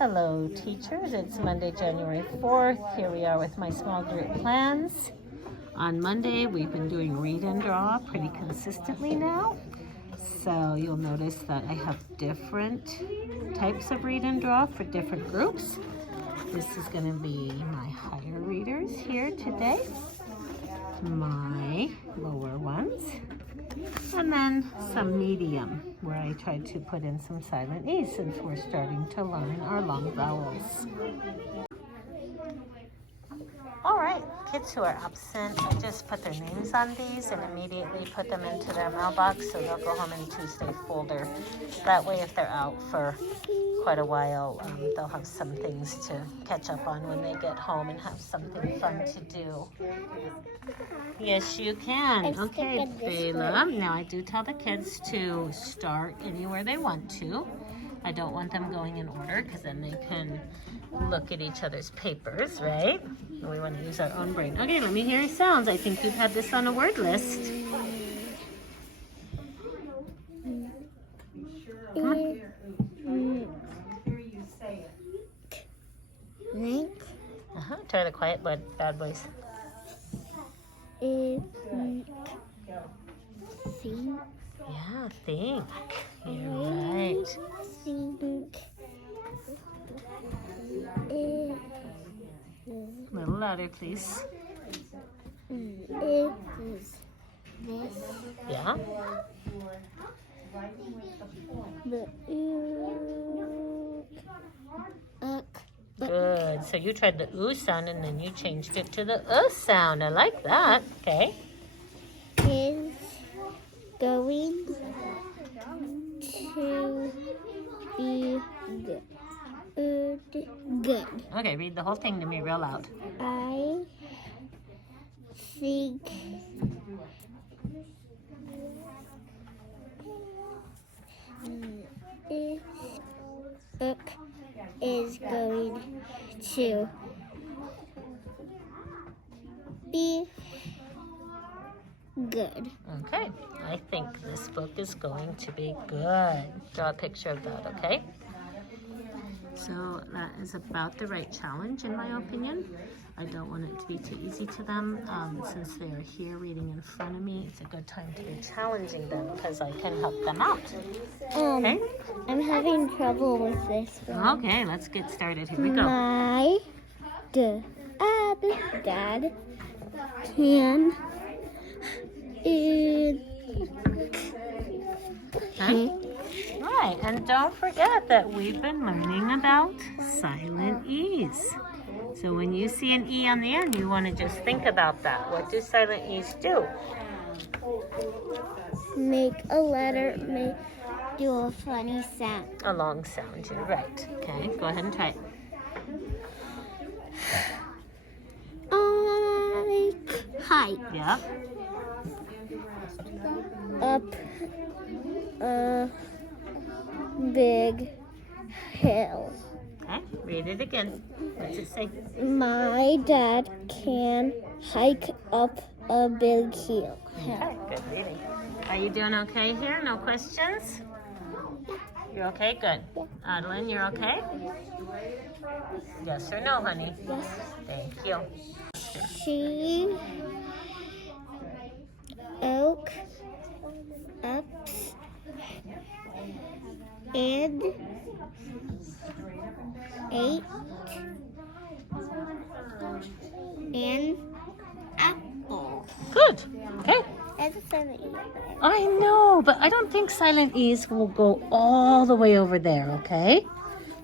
Hello teachers, it's Monday, January 4th. Here we are with my small group plans. On Monday, we've been doing read and draw pretty consistently now. So you'll notice that I have different types of read and draw for different groups. This is going to be my higher readers here today, my lower ones, and then some medium where I tried to put in some silent E's since we're starting to learn our long vowels. All right, kids who are absent, I just put their names on these and immediately put them into their mailbox so they'll go home in a Tuesday folder. That way if they're out for quite a while, they'll have some things to catch up on when they get home and have something fun to do. Yes, you can. Okay, Bela. Now I do tell the kids to start anywhere they want to. I don't want them going in order because then they can look at each other's papers, right? We want to use our own brain. Okay, let me hear your sounds. I think you've had this on a word list. Come on. Try the quiet bad boys. Think. Yeah, think. You're right. Think. A little louder, please. It is this. Yeah. Good. So you tried the oo sound and then you changed it to the sound. I like that. Okay. Is going to be good. Okay, read the whole thing to me real loud. I think this book is going to be good. Okay. I think this book is going to be good. Draw a picture of that, okay? So that is about the right challenge in my opinion. I don't want it to be too easy to them. Since they are here reading in front of me, it's a good time to be challenging them because I can help them out. Okay? I'm having trouble with this one. Okay, let's get started. Here we go. My dad can Okay. Right, and don't forget that we've been learning about silent E's. So when you see an E on the end, you want to just think about that. What do silent E's do? make a letter, do a funny sound. A long sound, you're right. Okay, go ahead and try it. Hike Yep. up a big hill. Okay, read it again. What's it say? My dad can hike up a big hill. Okay, good reading. Are you doing okay here? No questions? You're okay? Good. Adeline, you're okay? Yes or no, honey? Yes. Thank you. She woke up and ate an apple. Good. Okay. That's a silent E. I know, but I don't think silent E's will go all the way over there, okay?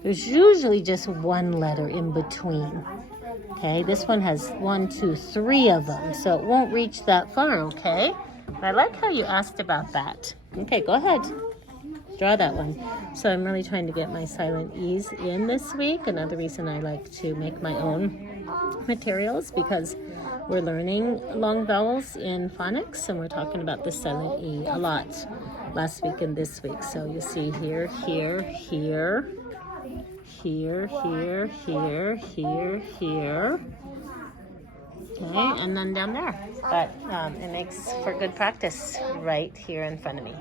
There's usually just one letter in between. Okay, this one has 1, 2, 3 of them, so it won't reach that far, okay? I like how you asked about that. Okay, go ahead. Draw that one. So I'm really trying to get my silent E's in this week. Another reason I like to make my own materials because we're learning long vowels in phonics and we're talking about the silent E a lot last week and this week. So you see here, here, here, here, here, here, here, here. Okay, and then down there. But it makes for good practice right here in front of me.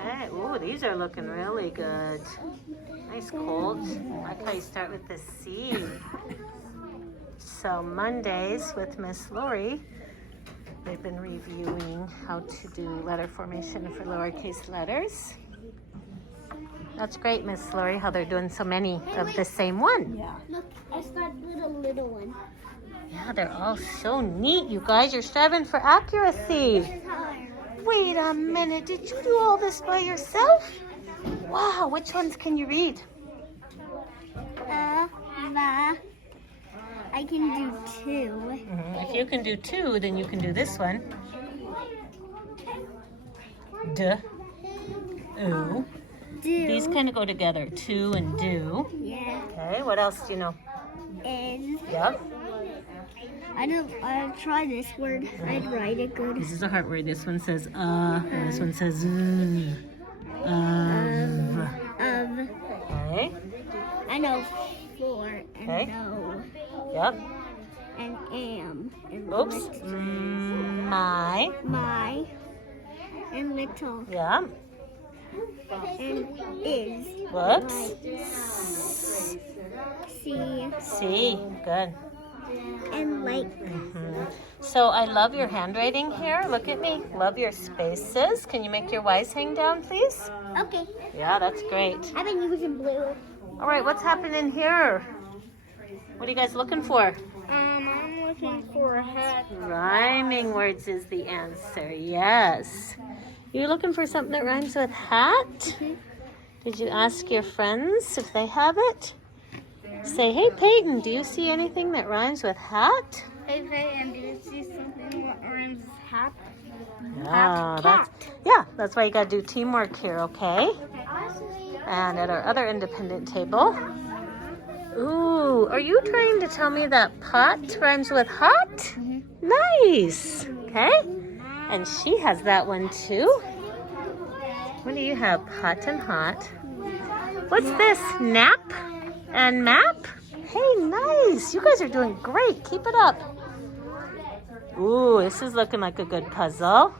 Okay, ooh, these are looking really good. Nice cold. I like how you start with the C. So Mondays with Miss Lori, they've been reviewing how to do letter formation for lowercase letters. That's great, Miss Lori, how they're doing so many of the same one. Yeah. Look, I started with a little one. Yeah, they're all so neat, you guys. You're striving for accuracy. Wait a minute, did you do all this by yourself? Wow, which ones can you read? I can do 2. If you can do 2, then you can do this one. D, oo. Do. These kind of go together, to and do. Yeah. Okay, what else do you know? And Yep. I'll try this word. I'd write it good. This is a heart word. This one says and this one says Okay. I know 4 and Okay. no Yep. and am and Oops. little. My. My and little Yeah. and is. Whoops. See C. Good. and like. So I love your handwriting here. Look at me. Love your spaces. Can you make your Y's hang down, please? Okay. Yeah, that's great. I've been using blue. All right, what's happening here? What are you guys looking for? I'm looking for a hat. Rhyming words is the answer. Yes. You're looking for something that rhymes with hat? Did you ask your friends if they have it? Say, hey, Peyton, do you see anything that rhymes with hat? Hey, Peyton, do you see something that rhymes with hat? That's why you got to do teamwork here, okay? And at our other independent table. Ooh, are you trying to tell me that pot rhymes with hot? Nice. Okay. And she has that one too. What do you have? Pot and hot. What's this? Nap and map? Hey, nice. You guys are doing great. Keep it up. Ooh, this is looking like a good puzzle.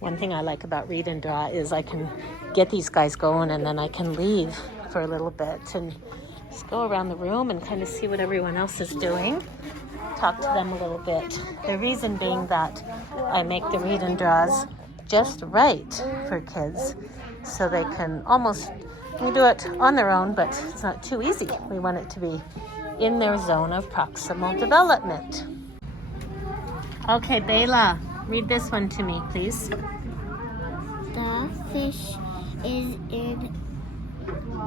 One thing I like about Read and Draw is I can get these guys going and then I can leave for a little bit and just go around the room and kind of see what everyone else is doing. Talk to them a little bit. The reason being that I make the Read and Draws just right for kids so they can almost do it on their own, but it's not too easy. We want it to be in their zone of proximal development. Okay, Bela, read this one to me, please. The fish is in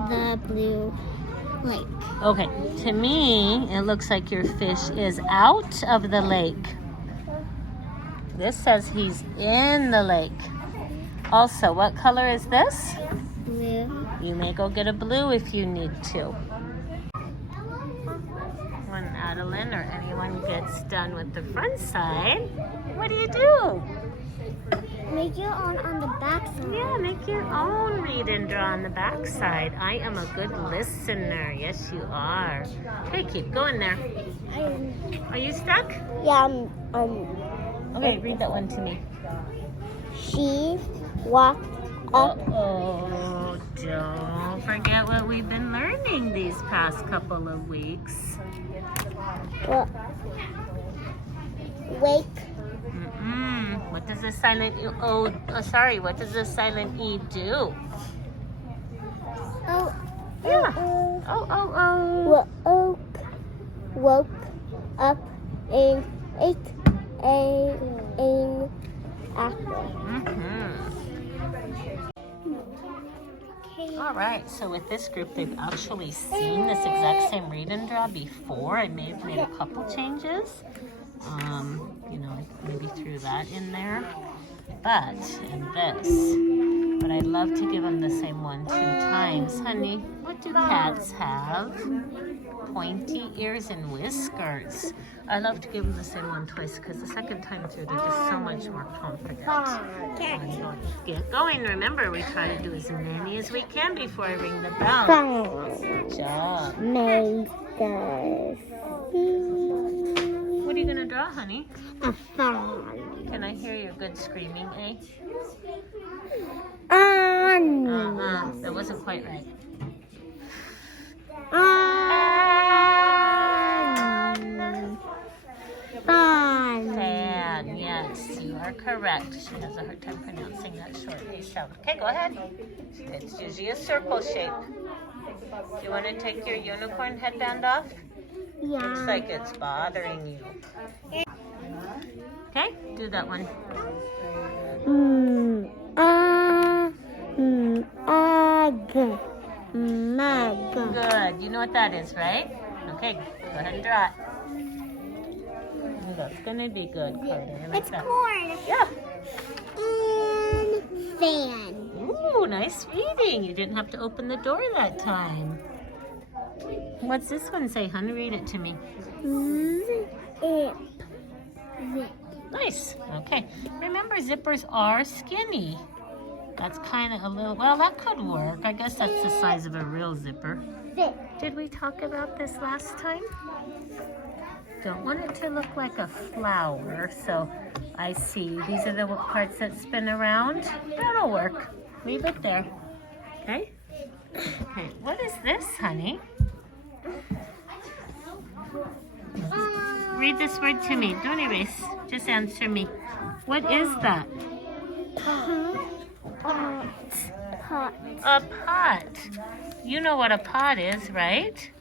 the blue lake. Okay, to me, it looks like your fish is out of the lake. This says he's in the lake. Also, what color is this? Blue. You may go get a blue if you need to. When Adeline or anyone gets done with the front side, what do you do? Make your own on the back side. Yeah, make your own Read and Draw on the back side. I am a good listener. Yes, you are. Okay, keep going there. Are you stuck? Yeah, Okay, read that one to me. She walked up. Oh, don't forget what we've been learning these past couple of weeks. Wake. What does the silent E? What does the silent E do? Oh. Yeah. Woke up and ate an apple. All right, so with this group, they've actually seen this exact same Read and Draw before. I may have made a couple changes. Maybe threw that in there. But in this, but I'd love to give them the same one 2 times. Honey, what do cats have? Pointy ears and whiskers. I love to give them the same one twice because the second time through, they're just so much more confident. Get going. Remember, we try to do as many as we can before I ring the bell. Good job. What are you going to draw, honey? A fawn. Can I hear your good screaming, eh? That wasn't quite right. Fan. Yes, you are correct. She has a hard time pronouncing that short A sound. Okay, go ahead. It's usually a circle shape. Do you want to take your unicorn headband off? Looks like it's bothering you. Okay, do that one. Good. You know what that is, right? Okay, go ahead and draw it. That's gonna be good, Carter. It's corn. Yeah. And fan. Ooh, nice reading. You didn't have to open the door that time. What's this one say, hon? Read it to me. Zip. Nice. Okay. Remember, zippers are skinny. That's kind of a little, well, that could work. I guess that's the size of a real zipper. Did we talk about this last time? Don't want it to look like a flower, so I see. These are the parts that spin around. That'll work. Leave it there. Okay? Okay, what is this, honey? Read this word to me. Don't erase. Just answer me. What is that? Pot. A pot. You know what a pot is, right?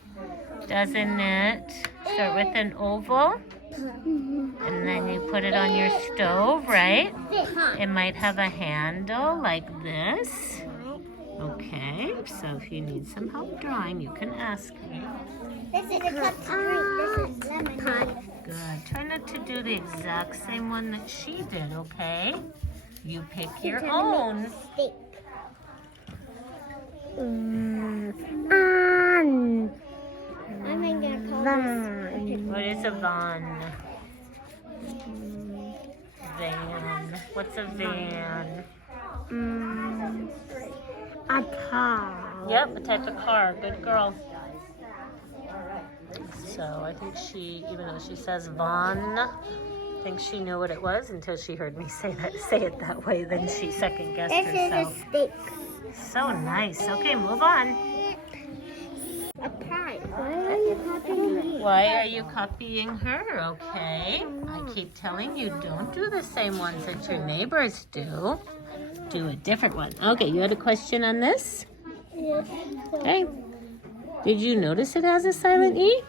Doesn't it start with an oval? And then you put it on your stove, right? It might have a handle like this. Okay, so if you need some help drawing, you can ask me. This is a cup of fruit. This is lemon. Good. Try not to do the exact same one that she did, okay? You pick your own. Steak. I'm gonna call this. What is a van? Van. What's a van? A car. Yep, a type of car. Good girl. So I think she, even though she says van, I think she knew what it was until she heard me say it that way. Then she second guessed herself. This is a steak. So nice. Okay, move on. A pie. Why are you copying me? Why are you copying her? Okay. I keep telling you, don't do the same ones that your neighbors do. Do a different one. Okay, you had a question on this? Yes. Okay. Did you notice it has a silent E?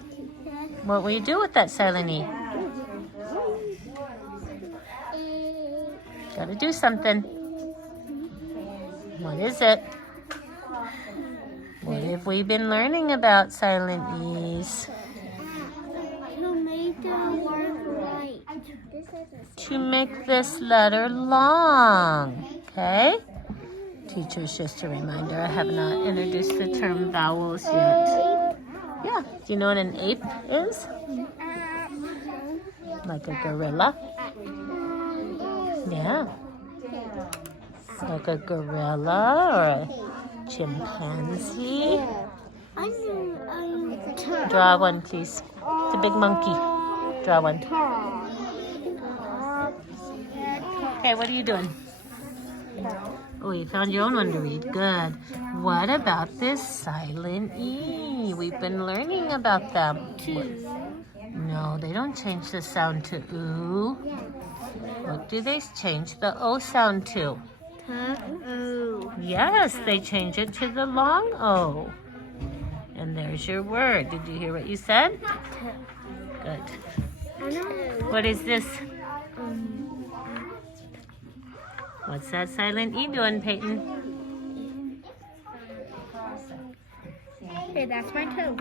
What will you do with that silent E? Gotta do something. What is it? What have we been learning about silent E's? To make the word right. To make this letter long. Okay? Teachers, just a reminder, I have not introduced the term vowels yet. Yeah. Do you know what an ape is? Like a gorilla? Yeah. Like a gorilla or a chimpanzee. Draw one, please. It's a big monkey. Draw one. Okay, what are you doing? Oh, you found your own one to read. Good. What about this silent E? We've been learning about them. No, they don't change the sound to oo. What do they change the O sound to? Yes, they change it to the long O. And there's your word. Did you hear what you said? Good. What is this? What's that silent E doing, Peyton? Hey, that's my toe.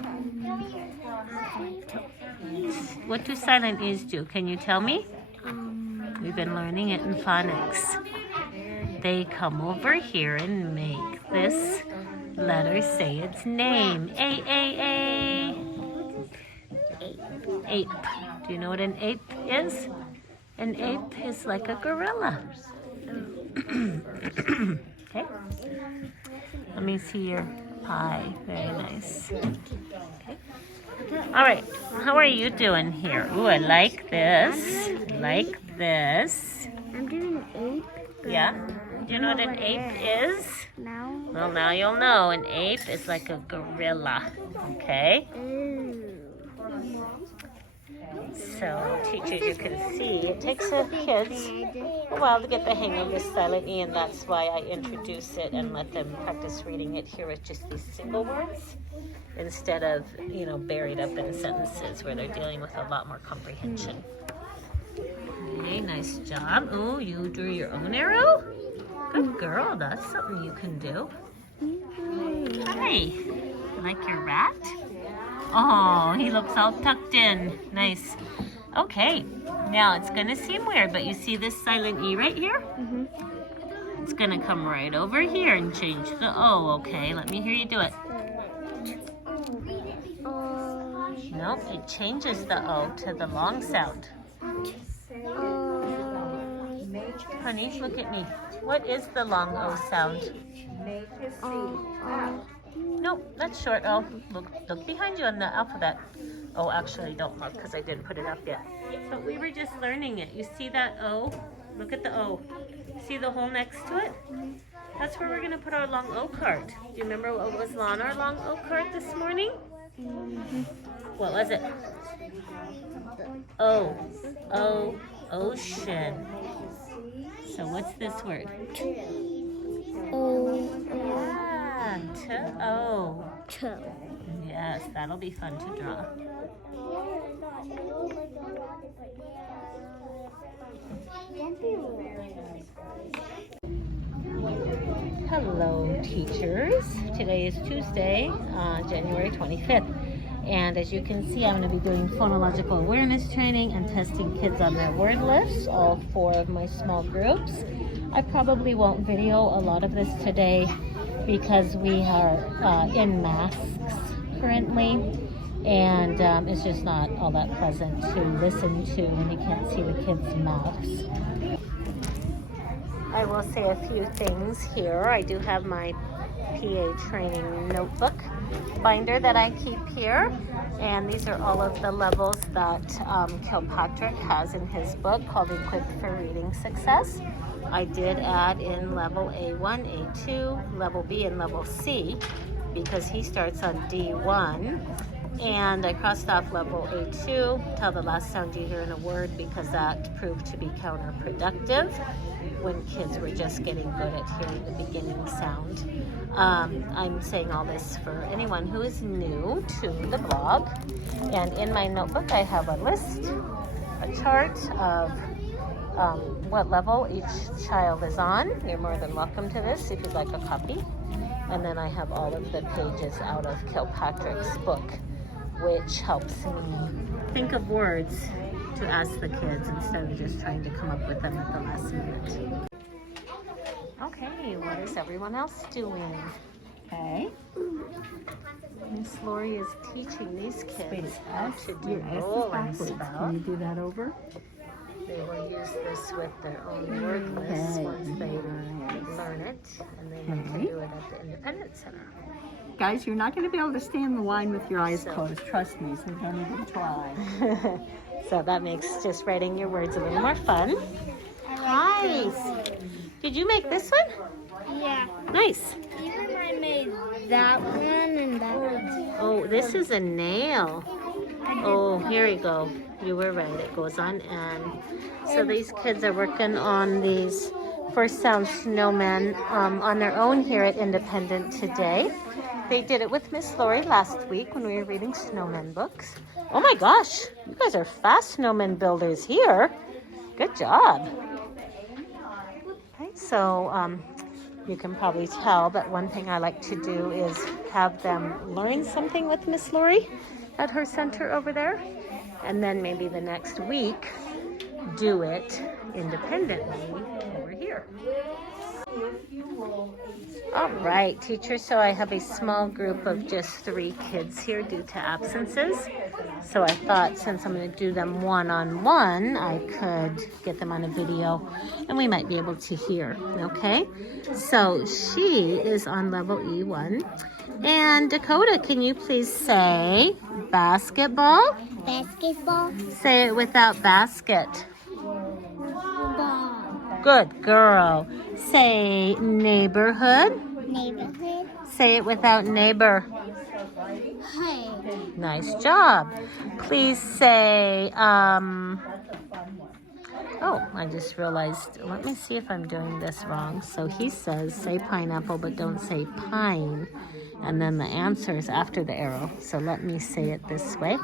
What do silent E's do? Can you tell me? We've been learning it in phonics. They come over here and make this letter say its name. A. Ape. Do you know what an ape is? An ape is like a gorilla. Okay. Let me see your pie. Very nice. Okay. All right. How are you doing here? Ooh, I like this. Like this. I'm doing ape. Yeah. Do you know what an ape is? No. Well, now you'll know. An ape is like a gorilla, okay? So, teachers, you can see, it takes the kids a while to get the hang of this silent E, and that's why I introduce it and let them practice reading it here with just these single words instead of, you know, buried up in sentences where they're dealing with a lot more comprehension. Okay, nice job. Oh, you drew your own arrow? Good girl, that's something you can do. Hi, you like your rat? Oh, he looks all tucked in. Nice. Okay, now it's gonna seem weird, but you see this silent E right here? It's gonna come right over here and change the O, okay? Let me hear you do it. Nope, it changes the O to the long sound. Honey, look at me. What is the long O sound? Nope, that's short O. Look behind you on the alphabet. Oh, actually, don't look because I didn't put it up yet. But we were just learning it. You see that O? Look at the O. See the hole next to it? That's where we're going to put our long O card. Do you remember what was on our long O card this morning? What was it? O. Ocean. So what's this word? Yeah, to-o. Yes, that'll be fun to draw. Hello, teachers. Today is Tuesday, January 25th. And as you can see, I'm going to be doing phonological awareness training and testing kids on their word lists, all 4 of my small groups. I probably won't video a lot of this today because we are in masks currently, and it's just not all that pleasant to listen to when you can't see the kids' mouths. I will say a few things here. I do have my PA training notebook binder that I keep here, and these are all of the levels that Kilpatrick has in his book called Equipped for Reading Success. I did add in level A1, A2, level B, and level C because he starts on D1, and I crossed off level A2, tell the last sound you hear in a word, because that proved to be counterproductive when kids were just getting good at hearing the beginning sound. I'm saying all this for anyone who is new to the blog. And in my notebook, I have a list, a chart of what level each child is on. You're more than welcome to this if you'd like a copy. And then I have all of the pages out of Kilpatrick's book, which helps me think of words to ask the kids instead of just trying to come up with them at the last minute. Okay, what is everyone else doing? Okay. Miss Lori is teaching these kids how to do roll and spell. Can you do that over? They will use this with their own word lists once they learn it, and then they can do it at the Independence Center. Guys, you're not going to be able to stay in the line with your eyes closed. Trust me, so don't even try. So that makes just writing your words a little more fun. Nice. Did you make this one? Yeah. Nice. Even I made that one and that one. Oh, this is a nail. Oh, here we go. You were right. It goes on end. So these kids are working on these first sound snowmen on their own here at Independent today. They did it with Miss Lori last week when we were reading snowman books. Oh my gosh, you guys are fast snowman builders here. Good job. Okay, so you can probably tell that one thing I like to do is have them learn something with Miss Lori at her center over there, and then maybe the next week do it independently over here. All right, teachers, so I have a small group of just 3 kids here due to absences. So I thought since I'm going to do them one-on-one, I could get them on a video and we might be able to hear, okay? So she is on level E1. And Dakota, can you please say basketball? Basketball. Say it without basket. Ball. Good girl. Say neighborhood. Neighborhood. Say it without neighbor. Hey. Nice job. Please say, oh, I just realized, let me see if I'm doing this wrong. So he says, say pineapple, but don't say pine. And then the answer is after the arrow. So let me say it this way.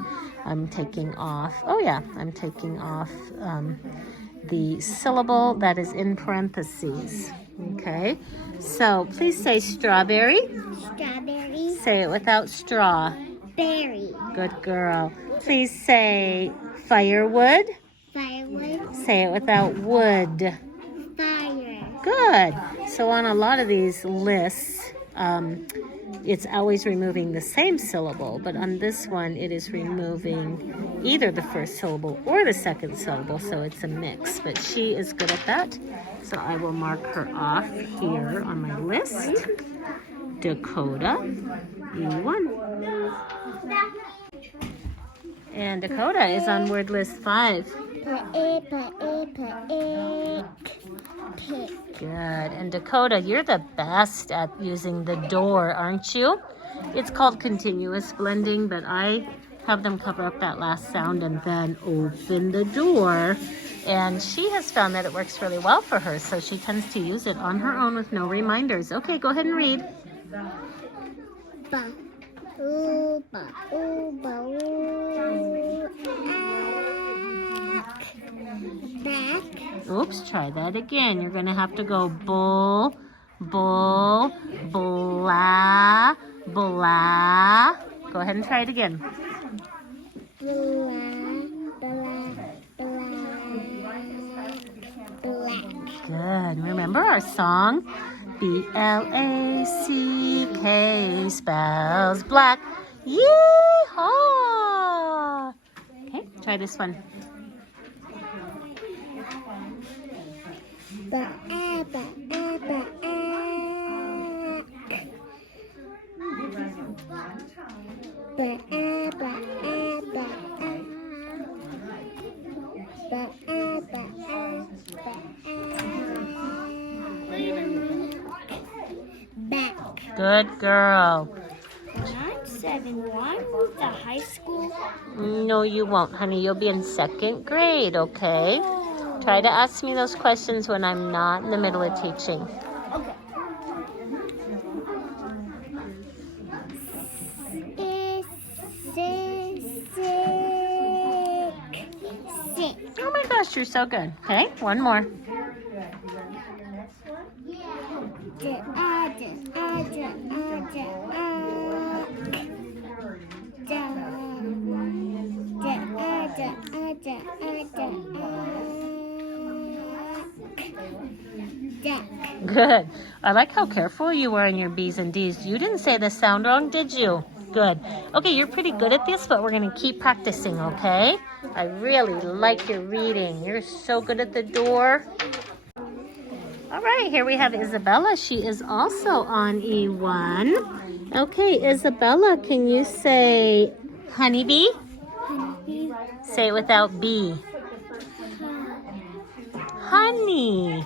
I'm taking off, I'm taking off the syllable that is in parentheses. Okay, so please say strawberry. Strawberry. Say it without straw. Berry. Good girl. Please say firewood. Firewood. Say it without wood. Fire. Good. So on a lot of these lists, it's always removing the same syllable, but on this one, it is removing either the first syllable or the second syllable, so it's a mix. But she is good at that, so I will mark her off here on my list. Dakota, E1. And Dakota is on word list 5. Good. And Dakota, you're the best at using the door, aren't you? It's called continuous blending, but I have them cover up that last sound and then open the door. And she has found that it works really well for her, so she tends to use it on her own with no reminders. Okay, go ahead and read. Ba, ooh, ba, ooh, ba, ooh, back. Oops, try that again. You're going to have to go bull, bull, blah, blah. Go ahead and try it again. Blah, blah, blah, black. Good. Remember our song? B-L-A-C-K spells black. Yee-haw! Okay, try this one. Ba, ba, ba, ba, ba, ba, back. Good girl. 971 move to high school. No, you won't, honey. You'll be in 2nd grade, okay? Try to ask me those questions when I'm not in the middle of teaching. Okay. Sick. Oh my gosh, you're so good. Okay, one more. Good. I like how careful you were in your B's and D's. You didn't say the sound wrong, did you? Good. Okay, you're pretty good at this, but we're going to keep practicing, okay? I really like your reading. You're so good at the door. All right, here we have Isabella. She is also on E1. Okay, Isabella, can you say honeybee? Honeybee. Say it without B. Honey.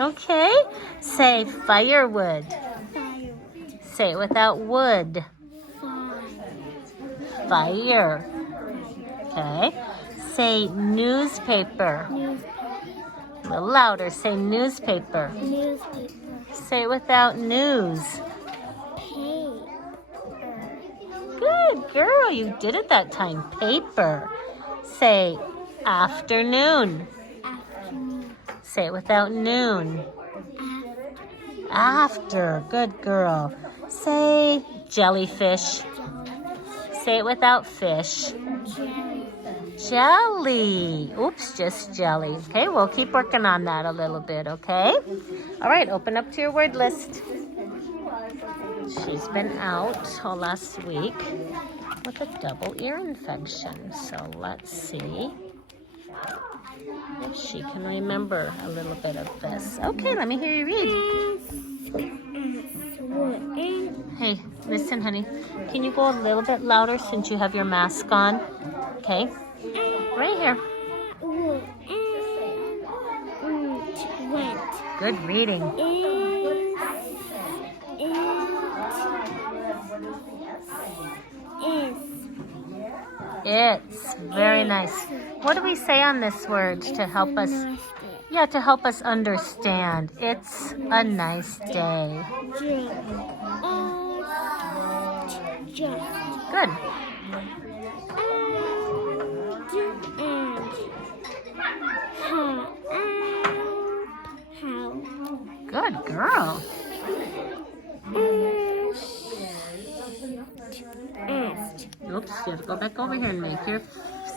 Okay. Say firewood. Firewood. Say it without wood. Fire. Okay. Say newspaper. Newspaper. A little louder. Say newspaper. Newspaper. Say it without news. Paper. Good girl. You did it that time. Paper. Say afternoon. Afternoon. Say it without noon. After. Good girl. Say jellyfish. Say it without fish. Jelly. Oops, just jelly. Okay, we'll keep working on that a little bit, okay? All right, open up to your word list. She's been out all last week with a double ear infection. So let's see if she can remember a little bit of this. Okay, let me hear you read. Hey, listen, honey. Can you go a little bit louder since you have your mask on? Okay. Right here. Good reading. It's very nice. What do we say on this word to help us? Yeah, to help us understand. It's a nice day. Good. Good girl. Oops, you have to go back over here and make your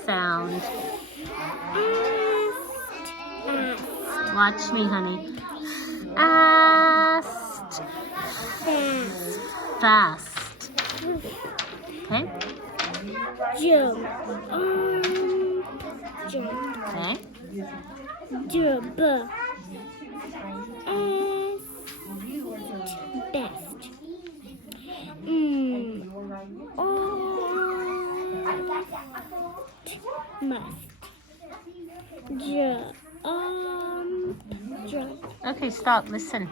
sound. Watch me, honey. Asked. Fast. Okay? Jump. Okay. Jump. Best. Must. Jump. Okay, stop. Listen.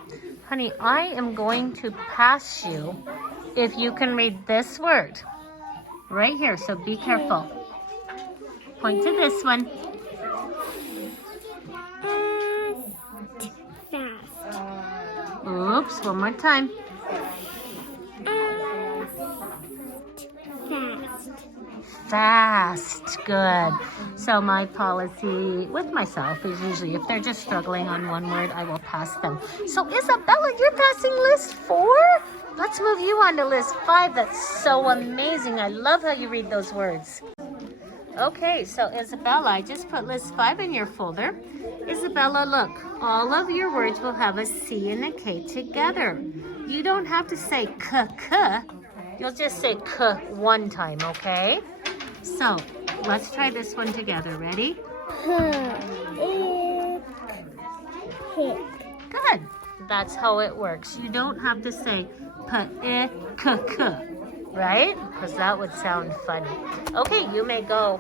Honey, I am going to pass you if you can read this word. Right here, so be careful. Point to this one. Fast. Oops, one more time. Fast. Good. So my policy with myself is usually if they're just struggling on one word, I will pass them. So Isabella, you're passing list 4? Let's move you on to list 5. That's so amazing. I love how you read those words. Okay, so Isabella, I just put list 5 in your folder. Isabella, look, all of your words will have a C and a K together. You don't have to say k. You'll just say k one time, okay? So, let's try this one together. Ready? Good. That's how it works. You don't have to say k, right? Because that would sound funny. Okay, you may go.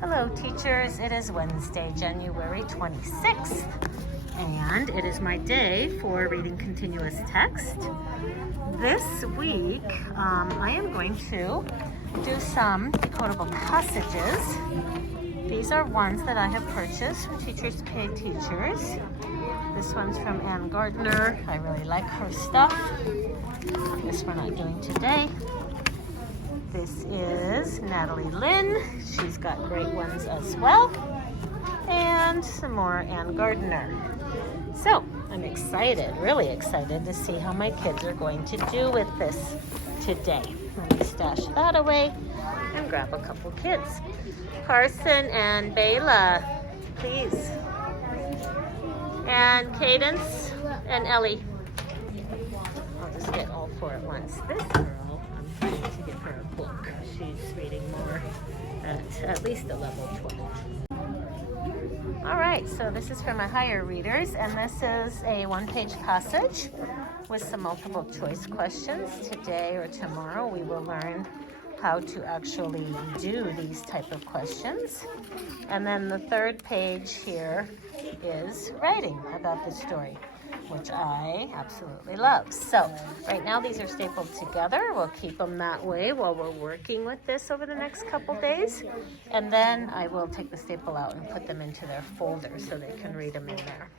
Hello, teachers. It is Wednesday, January 26th. And it is my day for reading continuous text. This week, I am going to do some decodable passages. These are ones that I have purchased from Teachers Pay Teachers. This one's from Ann Gardner. I really like her stuff. This we're not doing today. This is Natalie Lynn. She's got great ones as well. And some more Ann Gardner. So, I'm excited, really excited to see how my kids are going to do with this today. Let me stash that away and grab a couple kids. Carson and Bayla, please. And Cadence and Ellie. I'll just get all 4 at once. This girl, I'm trying to get her a book. She's reading more at least a level 12. All right, so this is for my higher readers, and this is a 1-page passage with some multiple choice questions. Today or tomorrow, we will learn how to actually do these type of questions. And then the 3rd page here is writing about the story, which I absolutely love. So right now these are stapled together. We'll keep them that way while we're working with this over the next couple days. And then I will take the staple out and put them into their folder so they can read them in there.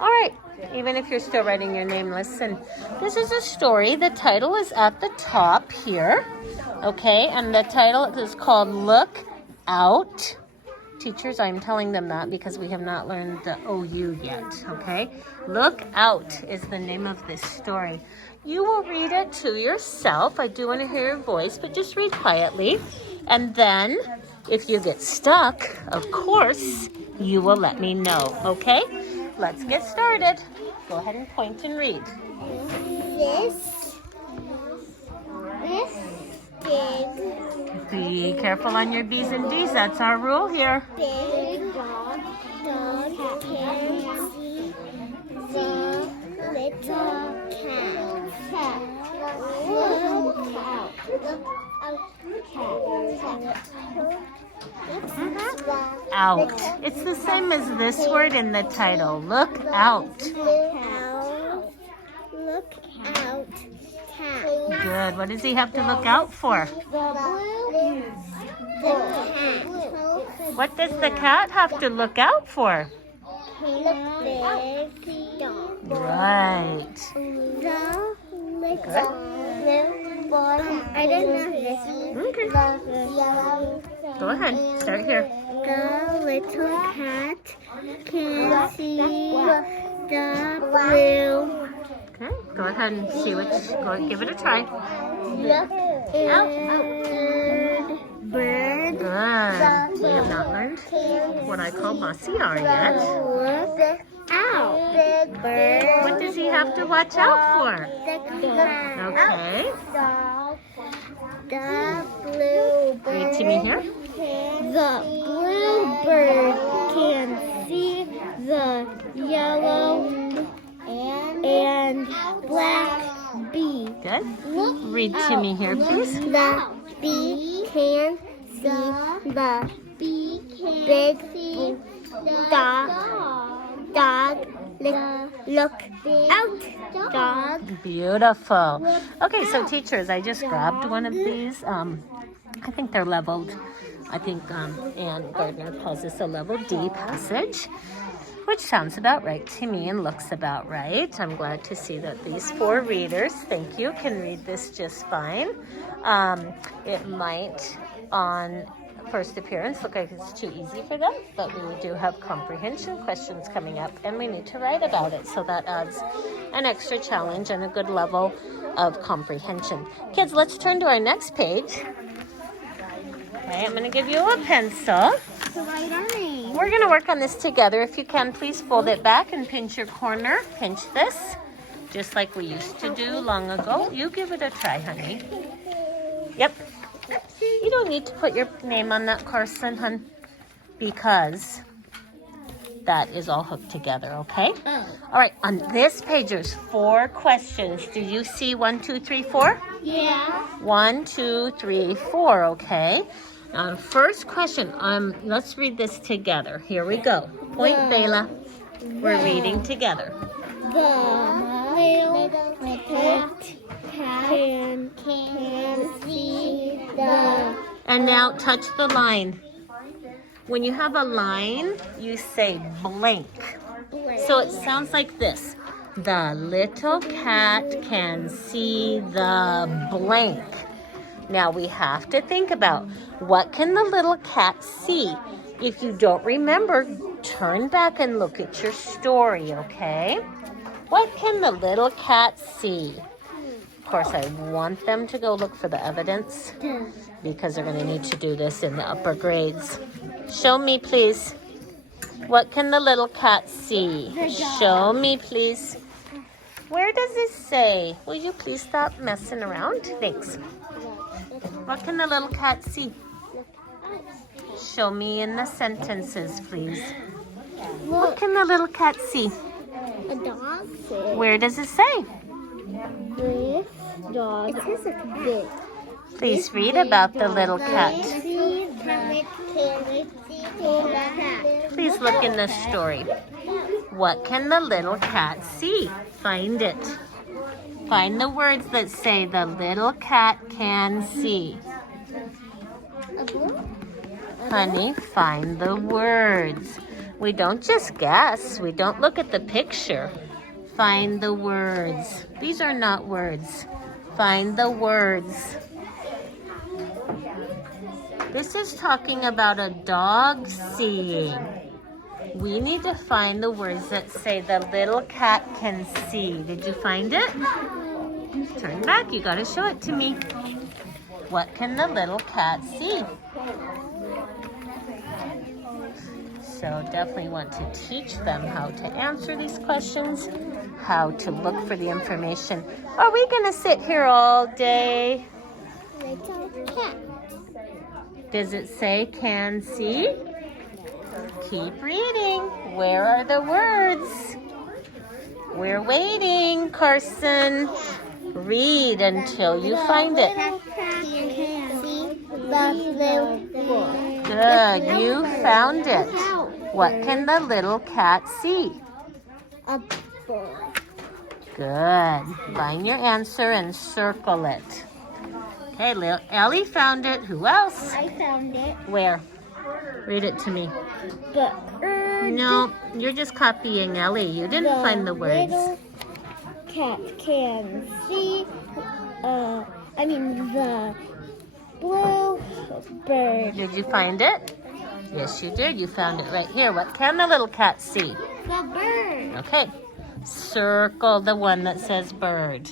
All right, even if you're still writing your name, listen. This is a story. The title is at the top here, okay? And the title is called Look Out. Teachers, I'm telling them that because we have not learned the OU yet, okay? Look Out is the name of this story. You will read it to yourself. I do want to hear your voice, but just read quietly. And then, if you get stuck, of course, you will let me know, okay? Let's get started. Go ahead and point and read. This big. Be careful on your B's and D's. That's our rule here. Big dog can see the little cat. Look out. Out It's the same as this word in the title. Look out. Look out. Cat. Good. What does he have to look out for? What does the cat have to look out for? Right. I don't know this. Okay. Go ahead. Start here. The little cat can see the blue. Okay. Go ahead and see which. Go give it a try. Bird. Good. We have not learned what I call masiar yet. Look out. Bird. What does he have to watch out for? Okay. The blue bird. Read to me here. The blue bird can see the yellow and black bee. Good. Read to me here, please. The bee can see the big dog. Look out, dog. Beautiful. Okay, so teachers, I just grabbed one of these. I think they're leveled. I think Ann Gardner calls this a level D passage, which sounds about right to me and looks about right. I'm glad to see that these 4 readers, thank you, can read this just fine. It might, on first appearance, look like it's too easy for them, but we do have comprehension questions coming up, and we need to write about it, so that adds an extra challenge and a good level of comprehension. Kids, let's turn to our next page. Okay, I'm going to give you a pencil. We're going to work on this together. If you can, please fold it back and pinch your corner. Pinch this, just like we used to do long ago. You give it a try, honey. Yep. You don't need to put your name on that, Carson, hon, because that is all hooked together, okay? All right, on this page, there's 4 questions. Do you see 1, 2, 3, 4? Yeah. 1, 2, 3, 4, okay? Now, first question, let's read this together. Here we go. Point, Bela. We're reading together. The little cat can see the... And now touch the line. When you have a line, you say blank. So it sounds like this. The little cat can see the blank. Now we have to think about, what can the little cat see? If you don't remember, turn back and look at your story, okay? What can the little cat see? Of course, I want them to go look for the evidence, because they're going to need to do this in the upper grades. Show me, please. What can the little cat see? Show me, please. Where does it say? Will you please stop messing around? Thanks. What can the little cat see? Show me in the sentences, please. What can the little cat see? A dog. Where does it say? This dog. It says a big. Please read about the little cat. Please look in the story. What can the little cat see? Find it. Find the words that say the little cat can see. Honey, find the words. We don't just guess. We don't look at the picture. Find the words. These are not words. Find the words. This is talking about a dog seeing. We need to find the words that say the little cat can see. Did you find it? Turn back. You got to show it to me. What can the little cat see? So definitely want to teach them how to answer these questions, how to look for the information. Are we going to sit here all day? Little cat. Does it say can see? Keep reading. Where are the words? We're waiting, Carson. Read until you find it. Good, you found it. What can the little cat see? A bird. Good. Find your answer and circle it. Okay, little Ellie found it. Who else? I found it. Where? Read it to me. Bird. No, you're just copying Ellie. You didn't find the words. Little cat can see. The blue bird. Did you find it? Yes, you did. You found it right here. What can the little cat see? The bird. Okay. Circle the one that says bird.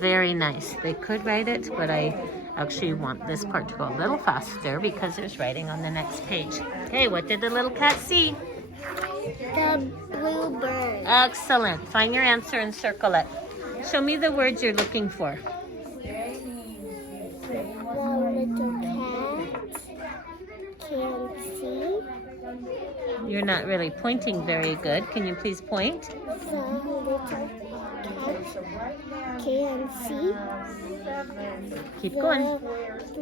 Very nice. They could write it, but I actually want this part to go a little faster because there's writing on the next page. Okay, what did the little cat see? The blue bird. Excellent. Find your answer and circle it. Show me the words you're looking for. The little cat can see. You're not really pointing very good. Can you please point? The little cat can see. Keep going. The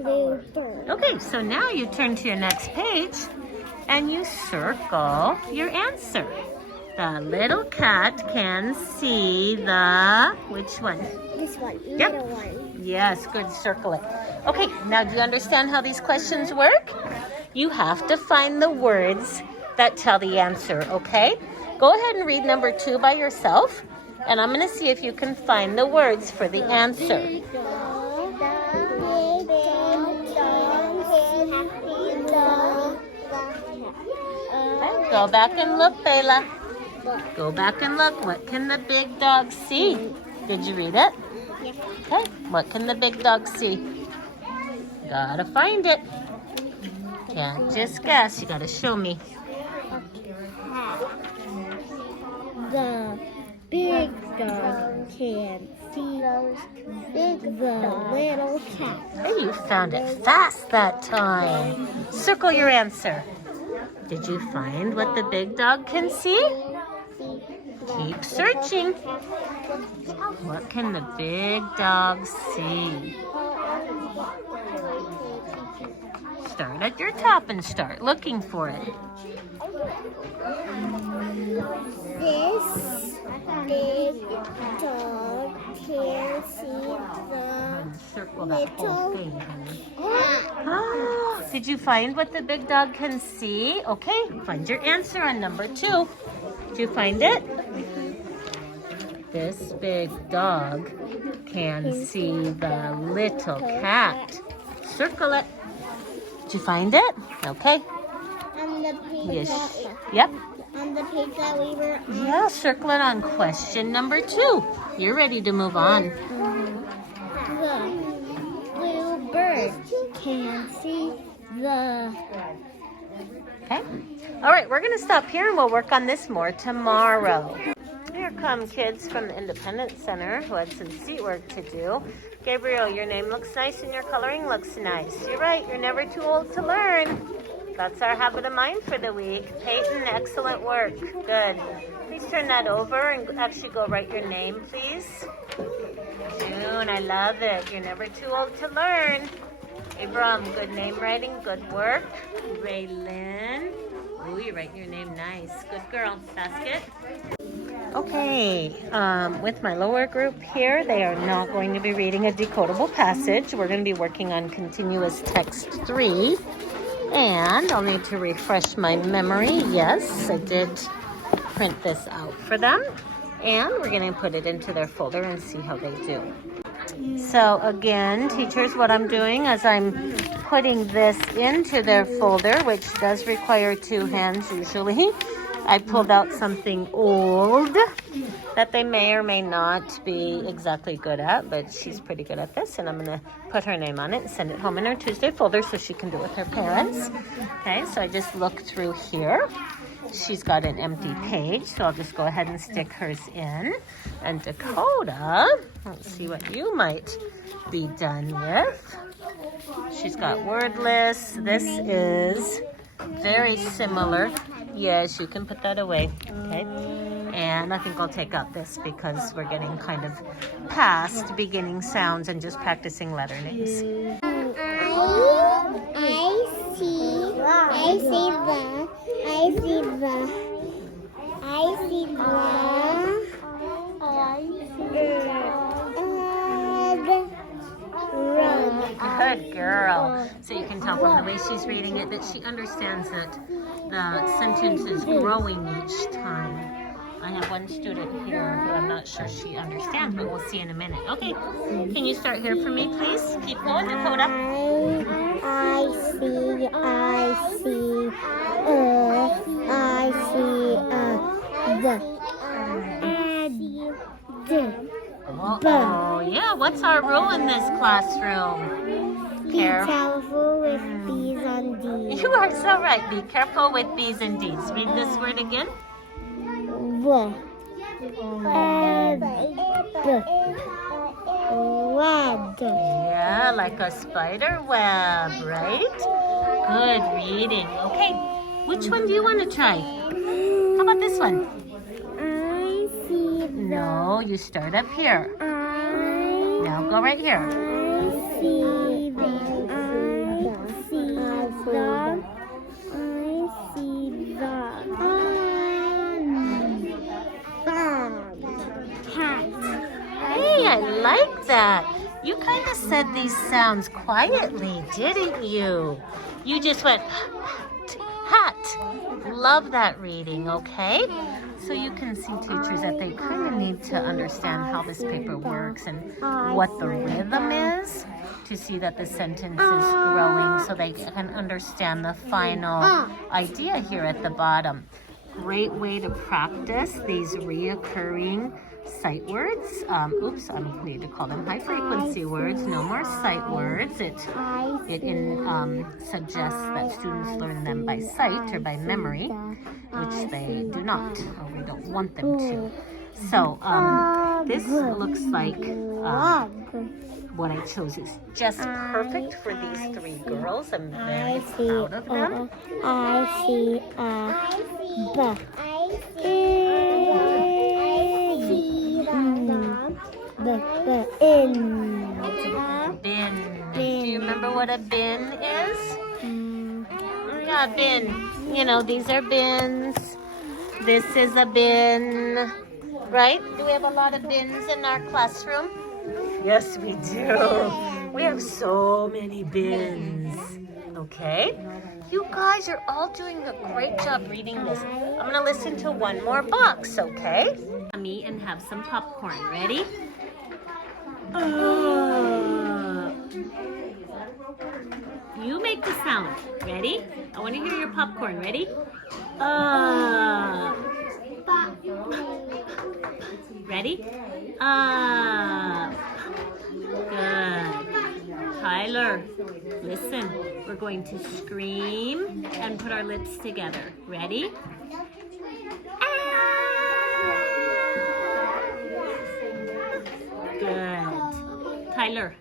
blue bird. Okay, so now you turn to your next page and you circle your answer. The little cat can see the, which one? This one, Yep. little one. Yes, good, circle it. Okay, now do you understand how these questions work? You have to find the words that tell the answer, okay? Go ahead and read number 2 by yourself, and I'm gonna see if you can find the words for the answer. Okay, go back and look, Bella. Go back and look. What can the big dog see? Did you read it? Okay, what can the big dog see? Gotta find it. Can't just guess. You gotta show me. The big dog can see the little cat. Hey, you found it fast that time. Circle your answer. Did you find what the big dog can see? Keep searching. What can the big dog see? Start at your top and start looking for it. This big dog can see the Circle that whole thing, honey. cat. Ah, did you find what the big dog can see? Okay, find your answer on number 2. Did you find it? This big dog can see the little cat. Circle it. Did you find it? Okay. On the page Yes. Yep. on the page that we were on. Yeah, circle it on question number 2. You're ready to move on. The blue bird can see the. Okay. All right, we're going to stop here and we'll work on this more tomorrow. Here come kids from the Independence Center who had some seat work to do. Gabriel, your name looks nice and your coloring looks nice. You're right, you're never too old to learn. That's our habit of mind for the week. Peyton, excellent work. Good. Please turn that over and actually go write your name, please. June, I love it. You're never too old to learn. Abram, good name writing, good work. Raylyn. Ooh, you write your name nice. Good girl. Basket. Okay, with my lower group here, they are not going to be reading a decodable passage. We're going to be working on continuous text 3. And I'll need to refresh my memory. Yes, I did print this out for them. And we're going to put it into their folder and see how they do. So again, teachers, what I'm doing is I'm putting this into their folder, which does require 2 hands usually. I pulled out something old that they may or may not be exactly good at, but she's pretty good at this, and I'm going to put her name on it and send it home in her Tuesday folder so she can do it with her parents. Okay, so I just look through here. She's got an empty page, so I'll just go ahead and stick hers in. And Dakota, let's see what you might be done with. She's got word lists. This is very similar. Yes, you can put that away, okay? And I think I'll take out this because we're getting kind of past beginning sounds and just practicing letter names. I see see the. I see the. Rug. Good girl. So you can tell from the way she's reading it that she understands that the sentence is growing each time. I have one student here who I'm not sure she understands, but we'll see in a minute. Okay, can you start here for me, please? Keep going, Dakota. I see, Oh, yeah. What's our rule in this classroom? Be careful with B's and D's. You are so right. Be careful with B's and D's. Read this word again. Web. Yeah, like a spider web, right? Good reading. Okay, which one do you want to try? How about this one? I see. No, you start up here. Now go right here. I see the. Hey, I like that. You kind of said these sounds quietly, didn't you? You just went, hat. Love that reading, okay? So you can see teachers that they kind of need to understand how this paper works and what the rhythm is to see that the sentence is growing so they can understand the final idea here at the bottom. Great way to practice these reoccurring sight words. Oops, I need to call them high frequency words. No more sight words. It suggests that students learn them by sight or by memory, which they do not, or we don't want them to. So this looks like what I chose is just perfect for these three girls. I'm very proud of them. I see Bin. Do you remember what a bin is? Yeah, bin. You know, these are bins. This is a bin. Right? Do we have a lot of bins in our classroom? Yes, we do. We have so many bins. Okay? You guys are all doing a great job reading this. I'm going to listen to one more box, okay? Me and have some popcorn. Ready? You make the sound. Ready? I want to hear your popcorn. Ready? Ready? Good. Tyler, listen. We're going to scream and put our lips together. Ready? Good. Tyler,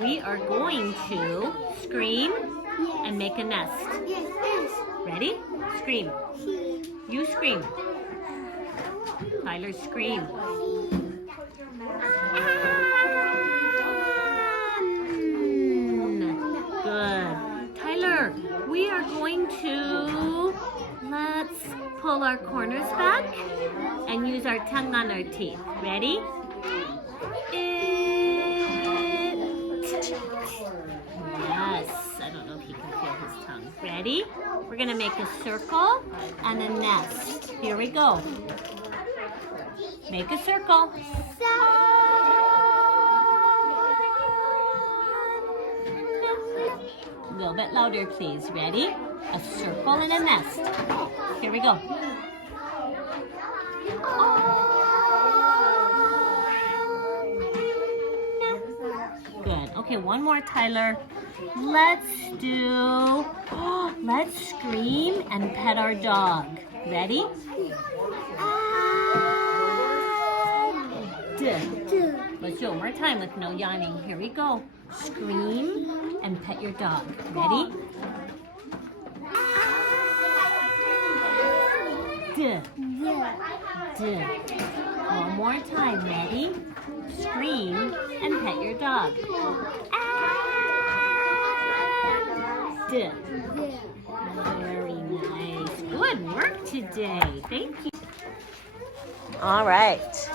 we are going to scream and make a nest. Ready? Scream. You scream. Tyler, scream. Good. Tyler, we are going to, let's pull our corners back and use our tongue on our teeth. Ready? Yes, I don't know if he can feel his tongue. Ready? We're gonna make a circle and a nest. Here we go. Make a circle. A little bit louder, please. Ready? A circle and a nest. Here we go. Good. Okay, one more, Tyler. Let's scream and pet our dog. Ready? Let's do it one more time with no yawning. Here we go. Scream and pet your dog. Ready? One more time. Ready? Scream and pet your dog. Very nice. Good. Good work today. Thank you. All right.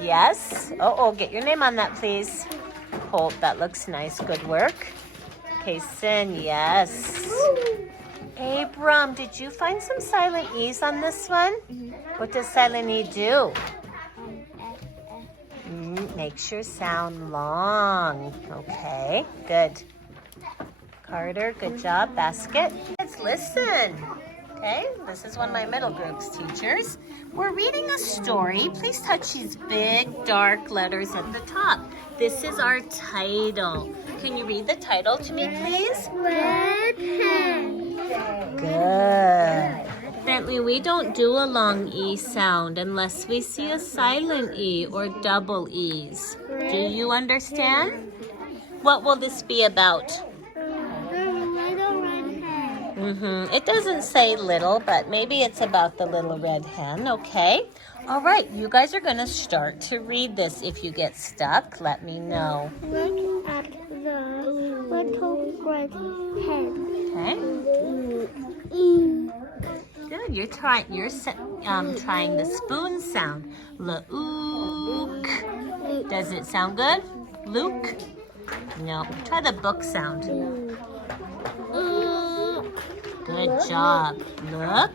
Yes. Oh, get your name on that, please. Holt, that looks nice. Good work. Kaysen, yes. Abram, did you find some silent E's on this one? What does silent E do? Makes your sound long. Okay, good. Carter, good job. Basket. Let's listen. Okay, this is one of my middle groups teachers. We're reading a story. Please touch these big dark letters at the top. This is our title. Can you read the title to me, please? Red hen. Good. Bentley, we don't do a long E sound unless we see a silent E or double E's. Do you understand? What will this be about? Little red hen. It doesn't say little, but maybe it's about the little red hen, okay? All right, you guys are going to start to read this. If you get stuck, let me know. Look at the little red hen. Okay? Good. You're trying the spoon sound. Luke. Does it sound good? Luke? No. Try the book sound. Good job. Look.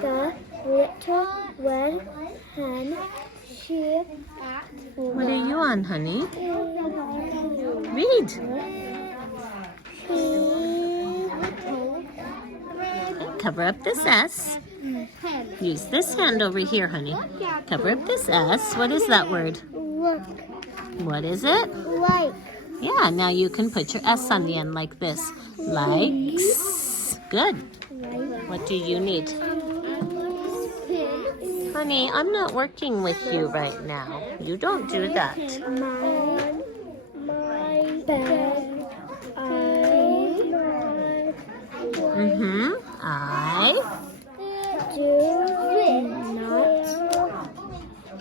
The little red hen. She. What are you on, honey? Read. Cover up this S. Use this hand over here, honey. Cover up this S. What is that word? Look. What is it? Like. Yeah, now you can put your S on the end like this. Likes. Good. What do you need? Honey, I'm not working with you right now. You don't do that. My bed. I Do not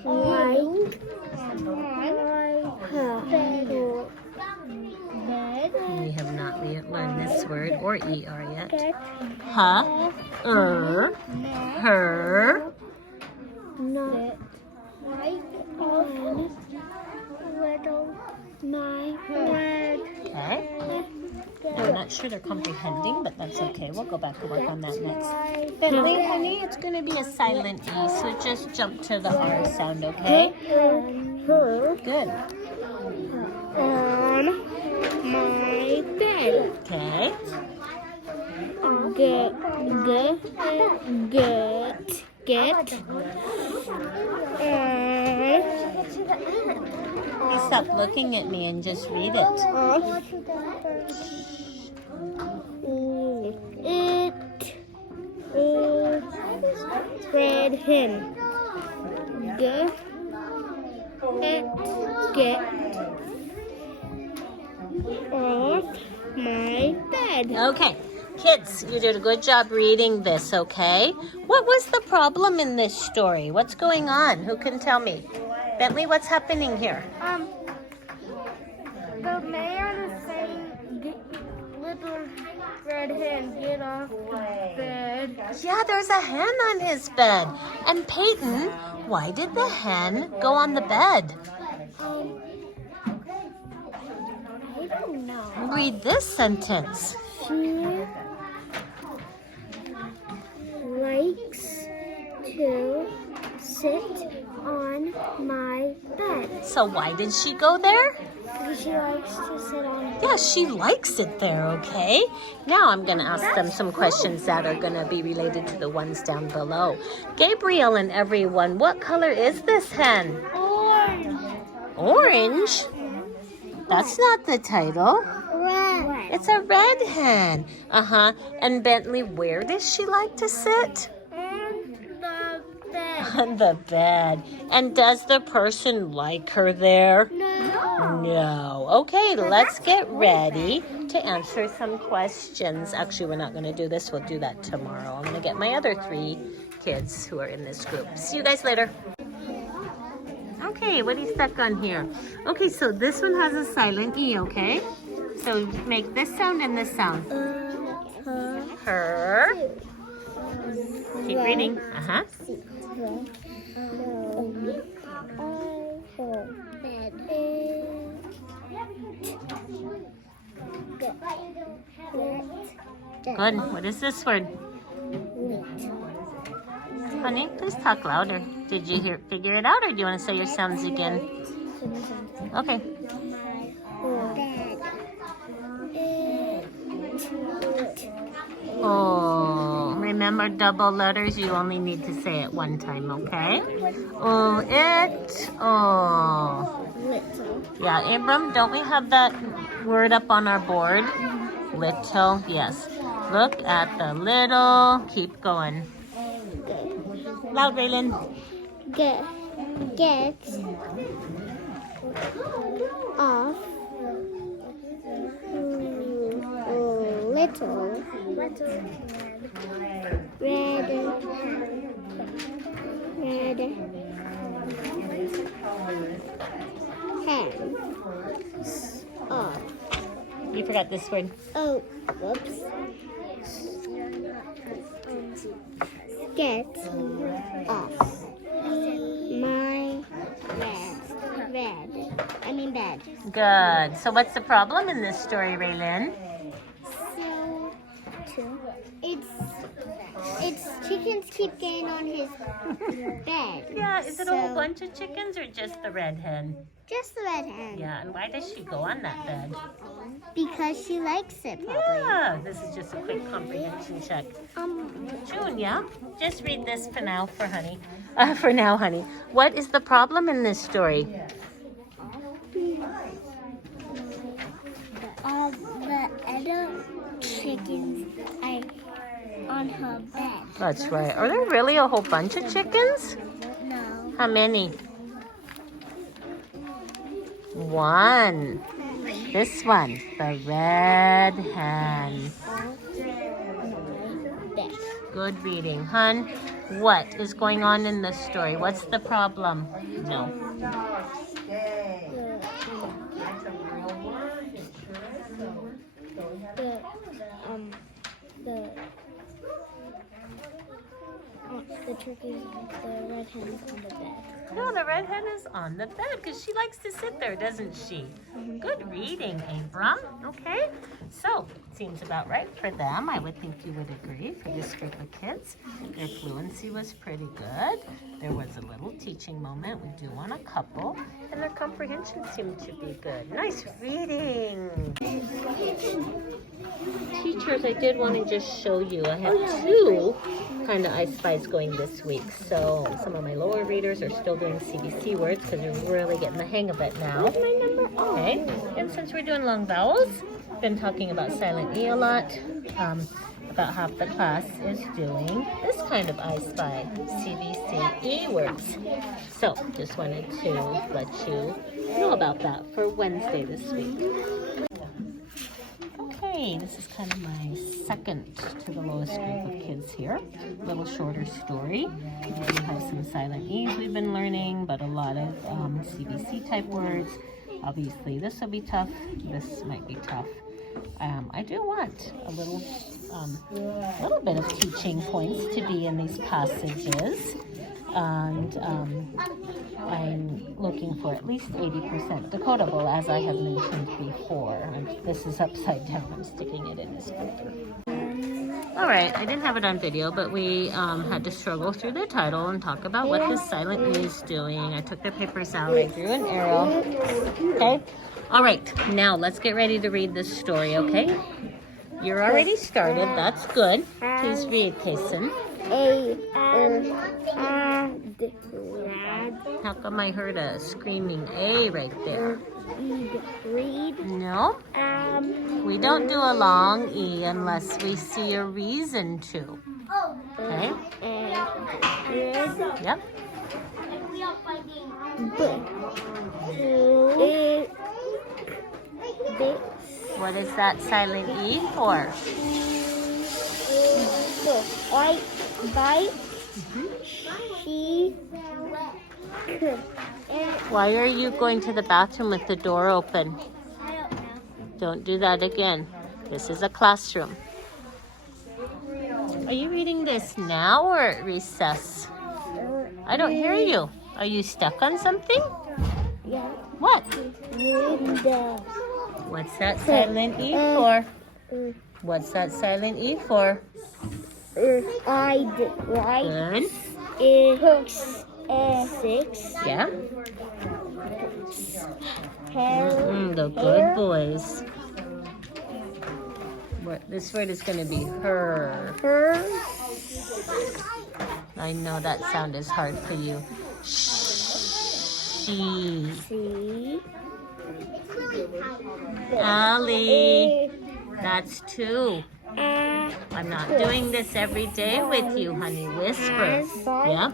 like her. We have not learned this word or ER yet. Her. Not on little my bed. Okay. I'm not sure they're comprehending, but that's okay. We'll go back and work on that next. Bentley, honey, it's going to be a silent E, so just jump to the R sound, okay? Her Good. on my bed. Okay. Get. Please stop looking at me and just read it. It is red hen. Get off my bed. Okay. Kids, you did a good job reading this, okay? What was the problem in this story? What's going on? Who can tell me? Bentley, what's happening here? The man is saying, little red hen, get off the bed. Yeah, there's a hen on his bed. And Peyton, why did the hen go on the bed? I don't know. Read this sentence. She likes to sit on my bed. So why did she go there? Because she likes to sit on. Yeah, she likes it there, okay? Now I'm going to ask them some questions that are going to be related to the ones down below. Gabriel and everyone, what color is this hen? Orange. Orange? That's not the title. Red. It's a red hen. And Bentley, where does she like to sit? On the bed. On the bed. And does the person like her there? No. No. Okay, let's get ready to answer some questions. Actually, we're not going to do this. We'll do that tomorrow. I'm going to get my other 3 kids who are in this group. See you guys later. Okay, what are you stuck on here? Okay, so this one has a silent E, okay? So make this sound and this sound. Her. Keep reading. Uh-huh. Good. What is this word? Honey, please talk louder. Did you figure it out, or do you want to say your sounds again? Okay. Oh, remember double letters, you only need to say it one time, okay? Oh, it, oh. Yeah, Abram, don't we have that word up on our board? Little, yes. Look at the little, keep going. Loud, Raylan. Get off little red hen off. You forgot this word. Oh, whoops. Get off my bed. Good. So what's the problem in this story, Raylan? So, it's chickens keep getting on his bed. Yeah, is it a whole bunch of chickens or just the red hen? Just the red hen. Yeah, and why does she go on that bed? Because she likes it, probably. Yeah, this is just a quick comprehension check. June, yeah? Just read this for now, honey. What is the problem in this story? The other chickens are on her bed. That's right. Are there really a whole bunch of chickens? No. How many? One. This one, the red hen. Good reading. Hun, what is going on in this story? What's the problem? No. The turkey, the red hen is on the bed. No, the red hen is on the bed because she likes to sit there, doesn't she? Good reading, Abram. Okay, so seems about right for them. I would think you would agree for this group of kids. Their fluency was pretty good. There was a little teaching moment. We do want a couple. And their comprehension seemed to be good. Nice reading. Teachers, I did want to just show you. I have two kind of I Spies going this week. So some of my lower readers are still doing CBC words because they're really getting the hang of it now. Okay, and since we're doing long vowels, been talking about silent E a lot. About half the class is doing this kind of I Spy, CBC E words. So just wanted to let you know about that for Wednesday this week. Okay, this is kind of my second to the lowest group of kids here. A little shorter story. We do have some silent E's we've been learning, but a lot of CBC type words. Obviously this will be tough. This might be tough. I do want a little bit of teaching points to be in these passages. And I'm looking for at least 80% decodable, as I have mentioned before. This is upside down. I'm sticking it in this paper. All right, I didn't have it on video, but we had to struggle through the title and talk about what this silent E is doing. I took the papers out. I drew an arrow. Okay. All right, now let's get ready to read this story, okay? You're already started. That's good. Please read, Kason. How come I heard a screaming A right there? Read. No. We don't do a long E unless we see a reason to. Okay? Yep. What is that silent E for? Bite. She. Why are you going to the bathroom with the door open? I don't know. Don't do that again. This is a classroom. Are you reading this now or at recess? I don't hear you. Are you stuck on something? Yeah. What? Window. What's that silent E for? What's that silent E for? I right. Good. Six. Yeah. The good Hair. boys. This word is going to be her. Her. I know that sound is hard for you. She. C. Allie. That's 2. I'm not doing this every day with you, honey. Whisper. Yep.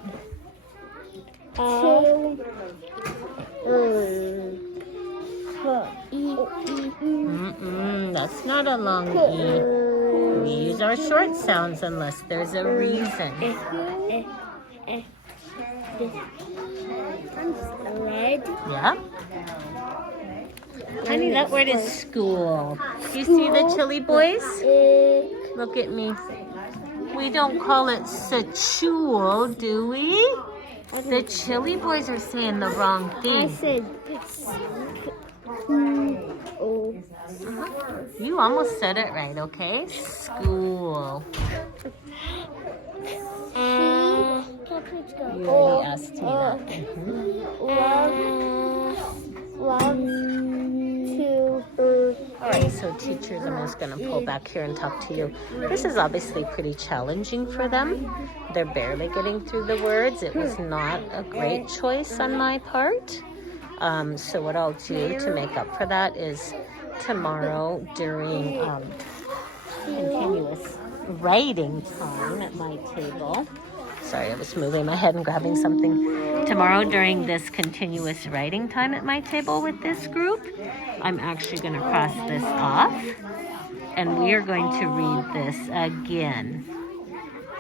That's not a long E. We use our short sounds unless there's a reason. Red. Yeah. Honey, that word is school. You see the chili boys? Look at me. We don't call it sachul, do we? The chili boys are saying the wrong I thing. said You almost said it right, okay? School. You already asked me that. All right, so teachers, I'm just going to pull back here and talk to you. This is obviously pretty challenging for them. They're barely getting through the words. It was not a great choice on my part. So what I'll do to make up for that is tomorrow during continuous writing time at my table. Sorry, I was moving my head and grabbing something. Tomorrow during this continuous writing time at my table with this group, I'm actually going to cross this off and we are going to read this again.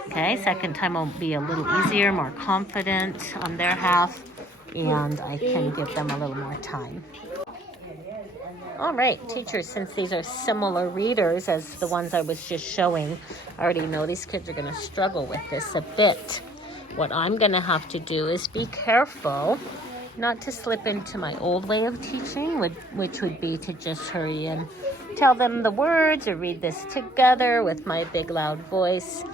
Okay, second time will be a little easier, more confident on their half, and I can give them a little more time. All right, teachers, since these are similar readers as the ones I was just showing, I already know these kids are going to struggle with this a bit. What I'm going to have to do is be careful not to slip into my old way of teaching, which would be to just hurry and tell them the words or read this together with my big loud voice.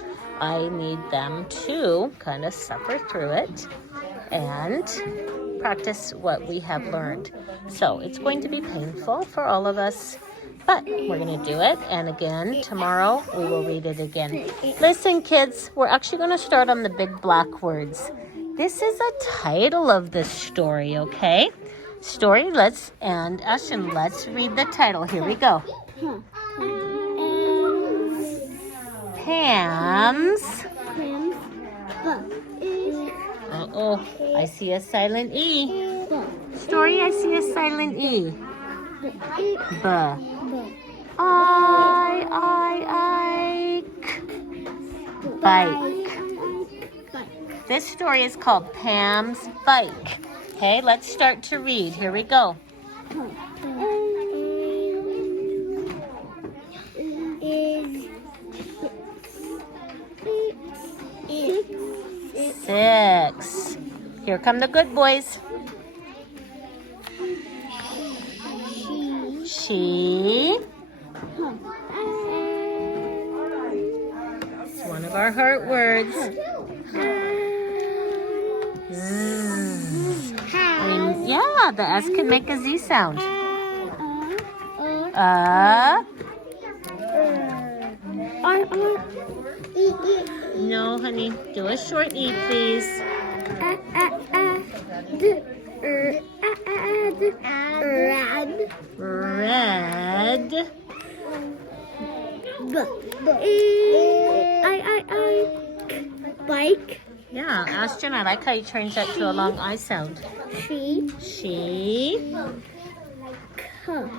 I need them to kind of suffer through it and practice what we have learned. So it's going to be painful for all of us, but we're going to do it. And again, tomorrow we will read it again. Listen, kids, we're actually going to start on the big black words. This is a title of the story, okay? Story, Ashton, let's read the title. Here we go. Pam's. Uh-oh, I see a silent E. Story, I see a silent E. Bike. This story is called Pam's Bike. Okay, let's start to read. Here we go. Six. Here come the good boys. She. It's one of our heart words. Yeah, the S can make a Z sound. No, honey. Do a short E, please. Red. Bike. Yeah, Ashton, I like how you changed that to a long I sound. She. Can.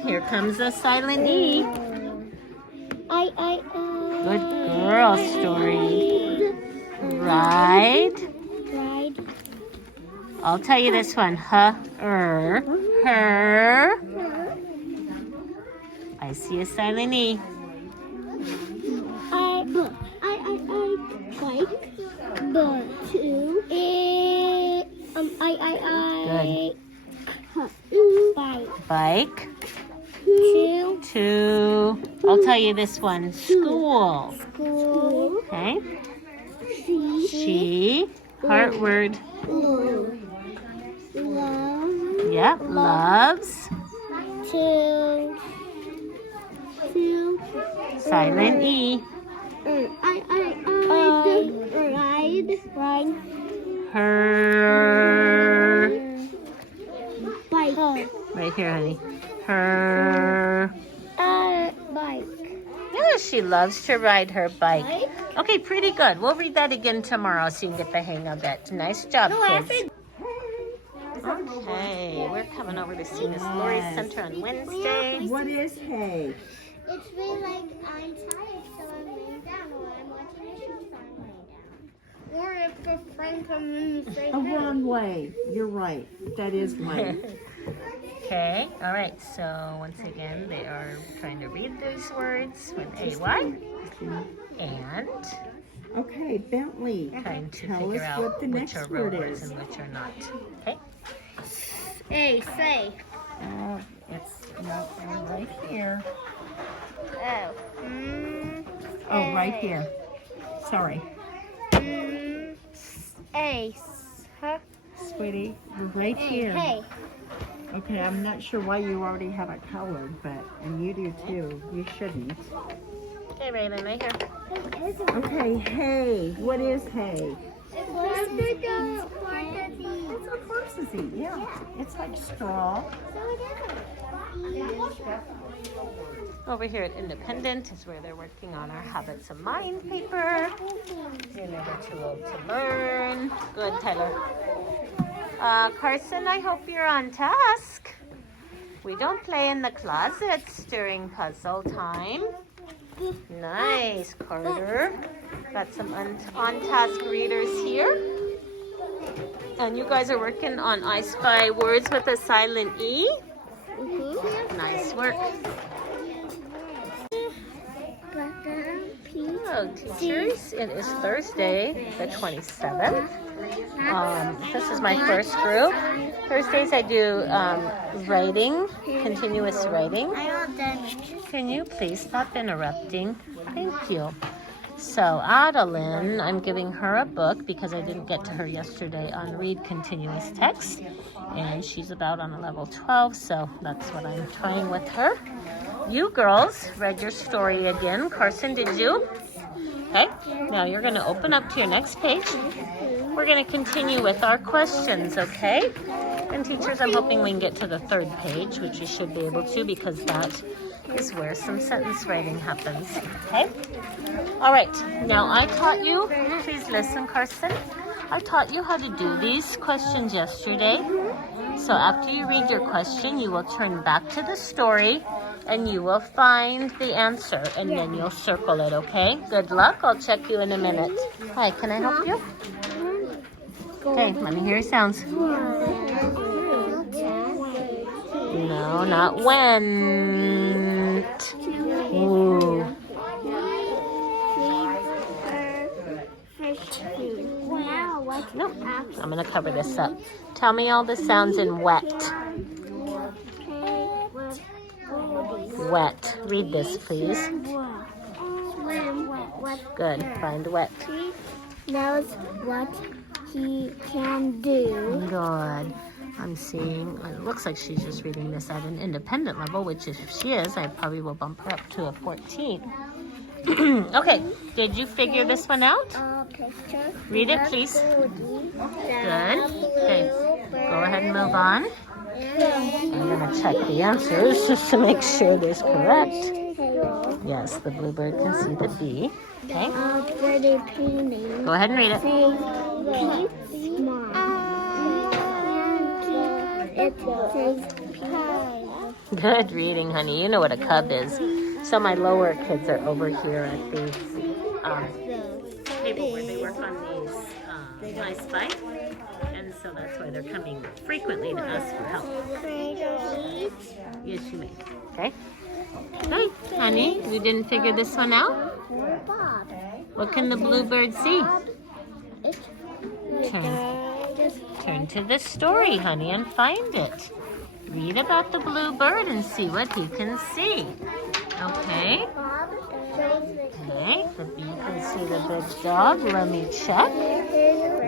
Here comes a silent E. Good girl, Story. Ride. I'll tell you this one. Her. I I see a silent E. I bike. But two. Bike. Bike. Two. I'll tell you this one. School. School. Okay. She. Heart word. Love. Yep. Loves. Two. Silent E. Ride. Her. Bike. Right here, honey. Her. Bike. Yeah, she loves to ride her bike. Okay, pretty good. We'll read that again tomorrow so you can get the hang of it. Nice job, kids. Okay, we're coming over to see Miss Lori's Center on Wednesday. What is hay? It's been like I'm tired, so I'm laying down, or I'm watching a show, so I'm laying down. Or if a friend comes in and says, A wrong way. You're right. That is way. Okay, all right. So once again, they are trying to read these words with AY and Okay, Bentley. trying to Tell figure us out what the which next are real word words is. and which are not. Okay. say. It's right here. Oh. Oh, right here. Sorry. Huh? Sweetie, you're right here. Hey. Okay, I'm not sure why you already have it colored, and you do too. You shouldn't. Okay, Raylan, right here. Okay, hay. What is hay? It's It's a horse's eat, yeah. It's like straw. Over here at Independent is where they're working on our Habits of Mind paper. You're never too old to learn. Good, Tyler. Carson, I hope you're on task. We don't play in the closets during puzzle time. Nice, Carter. Got some on-task readers here. And you guys are working on I Spy words with a silent E. Nice work. Hello, teachers. It is Thursday, the 27th. This is my first group. Thursdays I do writing, continuous writing. Can you please stop interrupting? Thank you. So Adeline, I'm giving her a book because I didn't get to her yesterday on read continuous text. And she's about on a level 12, so that's what I'm trying with her. You girls read your story again. Carson, did you? Okay, now you're going to open up to your next page. We're going to continue with our questions, okay? And teachers, I'm hoping we can get to the third page, which you should be able to because that is where some sentence writing happens, okay? All right, now I taught you, please listen, Carson. I taught you how to do these questions yesterday. So after you read your question, you will turn back to the story and you will find the answer and then you'll circle it, okay? Good luck. I'll check you in a minute. Hi, can I help you? Okay, let me hear your sounds. No, not went. Ooh. No, I'm going to cover this up. Tell me all the sounds in wet. Wet. Read this, please. Good. Find wet. He knows what he can do. Good. I'm seeing, it looks like she's just reading this at an independent level, which if she is, I probably will bump her up to a 14. Okay, did you figure this one out? Read it, please. Good. Okay, go ahead and move on. I'm going to check the answers just to make sure this correct. Yes, the bluebird can see the B. Okay. Go ahead and read it. Good reading, honey. You know what a cub is. So my lower kids are over here at the table where they work on these I Spy. And so that's why they're coming frequently to us for help. Yes, you may. Okay? Hey, honey, you didn't figure this one out? Bob. What can the bluebird see? It's Turn to the story, honey, and find it. Read about the bluebird and see what he can see. Okay? Bob shows the Okay, the bee can see the big dog. Let me check.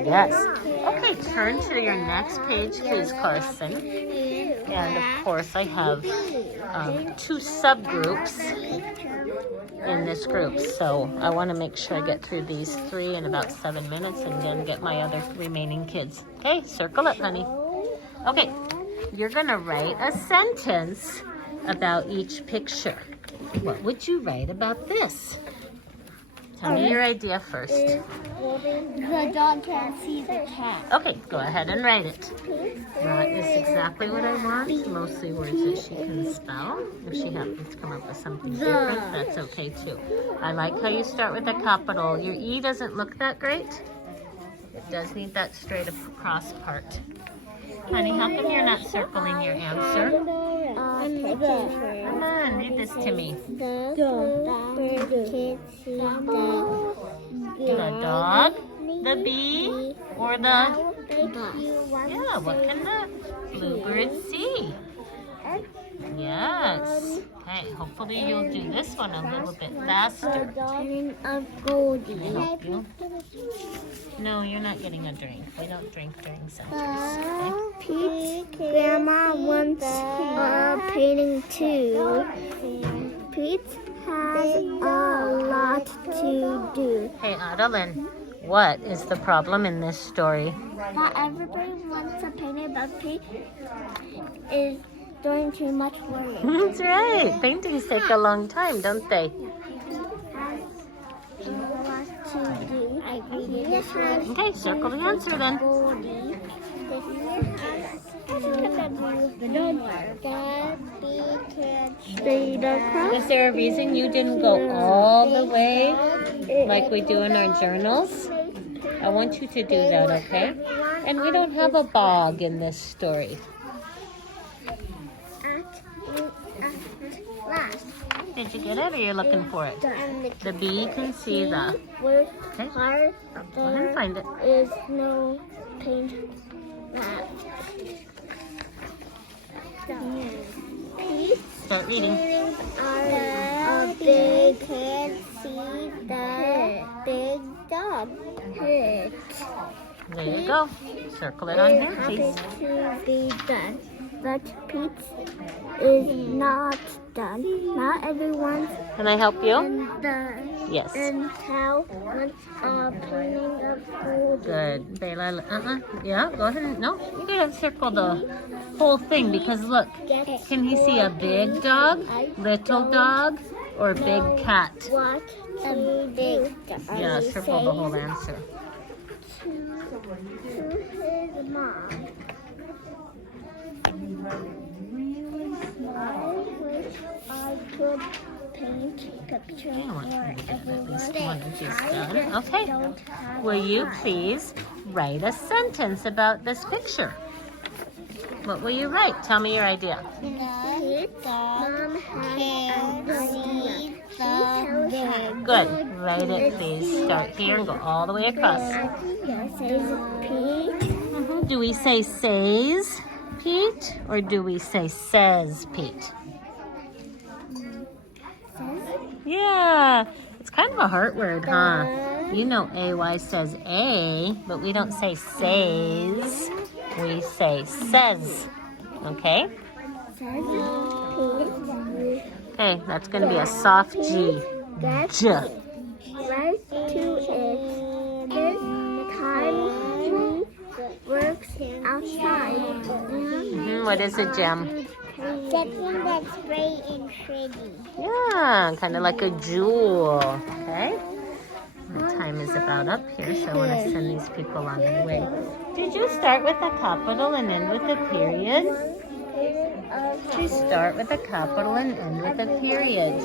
Yes. Okay, turn to your next page, please, Carson. And of course, I have 2 subgroups in this group. So I want to make sure I get through these 3 in about 7 minutes and then get my other remaining kids. Okay, circle it, honey. Okay, you're going to write a sentence about each picture. What would you write about this? Tell me your idea first. The dog can't see the cat. Okay, go ahead and write it. That is exactly what I want. Mostly words that she can spell. If she happens to come up with something different, that's okay too. I like how you start with a capital. Your E doesn't look that great. It does need that straight across part. Honey, how come you're not circling your answer? Come on, read this to me. The bird can't see The dog, the bee, or the... bus. Yeah, what can the bluebird see? Yes. Okay, hopefully you'll do this one a little bit faster. Turning of Goldie. Can I help you? No, you're not getting a drink. We don't drink during sentence. Okay? Pete's grandma wants a painting too. Pete has a lot to do. Hey, Adeline, what is the problem in this story? Not everybody wants a painting, but Pete is doing too much work. That's right. Paintings take a long time, don't they? Okay, circle the answer then. Is there a reason you didn't go all the way like we do in our journals? I want you to do that, okay? And we don't have a bog in this story. Did you get it or you're looking for it? The bee can see the... Okay, go ahead and find it. Is no paint left. Start reading. The big can't see the big dog. Hurt. There you go. Circle it on here, please. To be done, but Pete is not done. Not everyone's Can I help you? done. Yes. And how wants a painting of gold. Good. Bella, yeah, go ahead and... No, you gotta circle the whole thing because look, can he see a big dog, little dog, or big cat? What a big dog. Yeah, circle the whole answer. To his mom. I wish I could paint pictures I want you for to get at everyone. least one of these done. Okay. Don't have Will you time. please write a sentence about this picture? What will you write? Tell me your idea. Mom can see the big. Good. Write it, please. Start here and go all the way across. Do we say says Pete or do we say says Pete? Yeah, it's kind of a heart word, huh? You know AY says A, but we don't say says. We say says. Okay? Okay, that's going to be a soft G. J. Right to it. This time he works outside. What is it, Jem? Something that's bright and pretty. Yeah, kind of like a jewel. Okay? The time is about up here, so I want to send these people on their way. Did you start with a capital and end with a period? Please start with a capital and end with a period.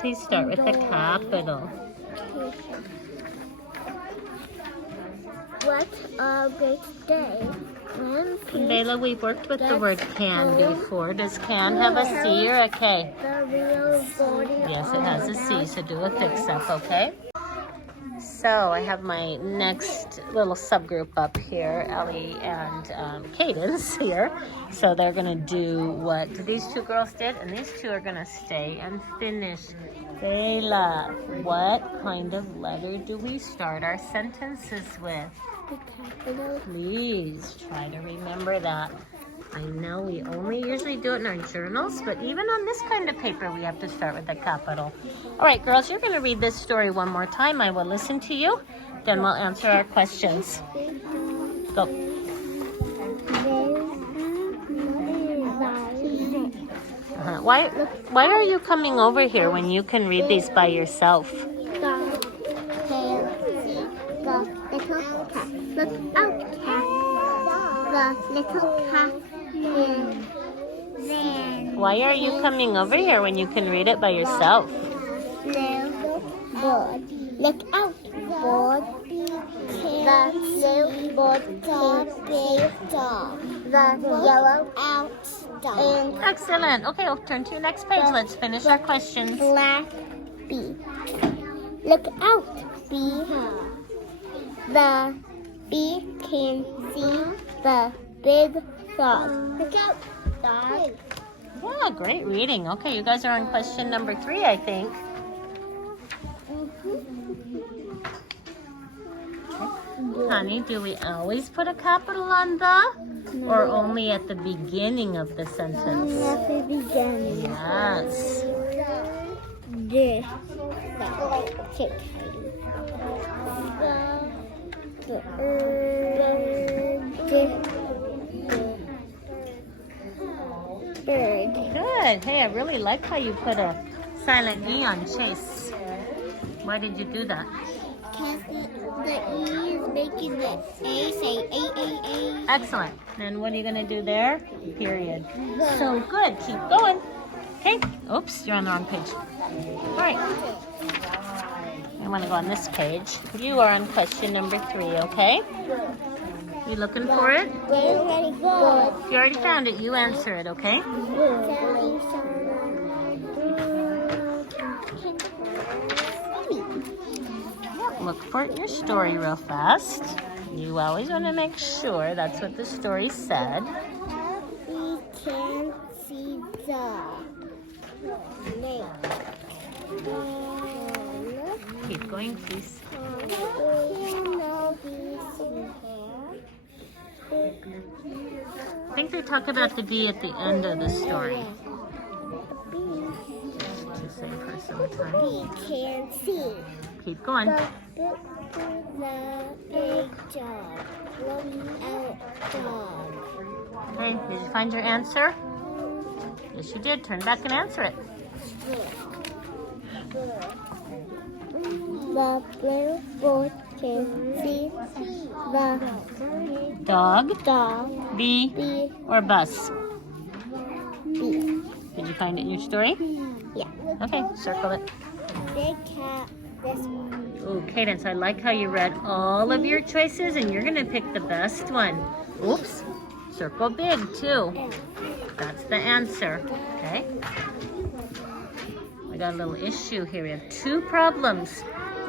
Please start with a capital. What a great day. Isabella, we've worked with the word can before. Does can have a C or a K? The real body. Yes, it has a C, so do a fix-up, okay? So I have my next little subgroup up here, Ellie and Cadence here. So they're gonna do what these two girls did, and these two are gonna stay and finish. Bella, what kind of letter do we start our sentences with? The capital. Please try to remember that. I know we only usually do it in our journals, but even on this kind of paper, we have to start with the capital. All right, girls, you're going to read this story one more time. I will listen to you, then we'll answer our questions. Go. Why are you coming over here when you can read these by yourself? Look out, cat. The little cat. Then. Why are you coming over here when you can read it by yourself? Little bird. Look out, bird. The little bird. The big dog. The yellow out dog. Excellent. Okay, we'll turn to your next page. Let's finish our questions. Black bee. Look out, bee. The bee can see the big dog. Look out, dog. Yeah, great reading. Okay, you guys are on question number 3, I think. Honey, do we always put a capital on the? Or only at the beginning of the sentence? At the beginning. Yes. This. Bird. Good. Hey, I really like how you put a silent E on Chase. Why did you do that? Because the E is making the A say A. Excellent. And what are you going to do there? Period. So good. Keep going. Okay. Oops, you're on the wrong page. All right. I want to go on this page. You are on question number 3, okay? You looking for it? Very good. You already found it. You answer it, okay? Look for it in your story real fast. You always want to make sure that's what the story said. We can see the lake. Keep going, please. I think they talk about the bee at the end of the story. To say for some time. We can see Keep going. the big dog. Look out, dog. Okay, did you find your answer? Yes, you did. Turn back and answer it. The blue bird can see the Dog, bee, bee, or bus? bee. Did you find it in your story? Yeah. Okay, circle it. Big cat, this one. Oh, Cadence, I like how you read all of your choices and you're going to pick the best one. Oops, circle big too. That's the answer, okay? We got a little issue here. We have 2 problems.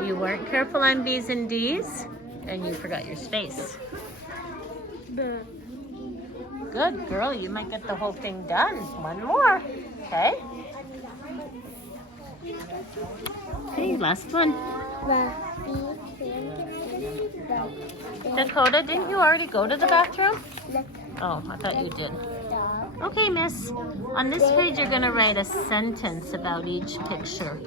You weren't careful on B's and D's, and you forgot your space. Good girl, you might get the whole thing done. One more, okay? Okay, last one. The bee can see the Dakota, didn't you already go to the bathroom? look Oh, I thought you did. dog. Okay, miss. On this page, you're going to write a sentence about each picture.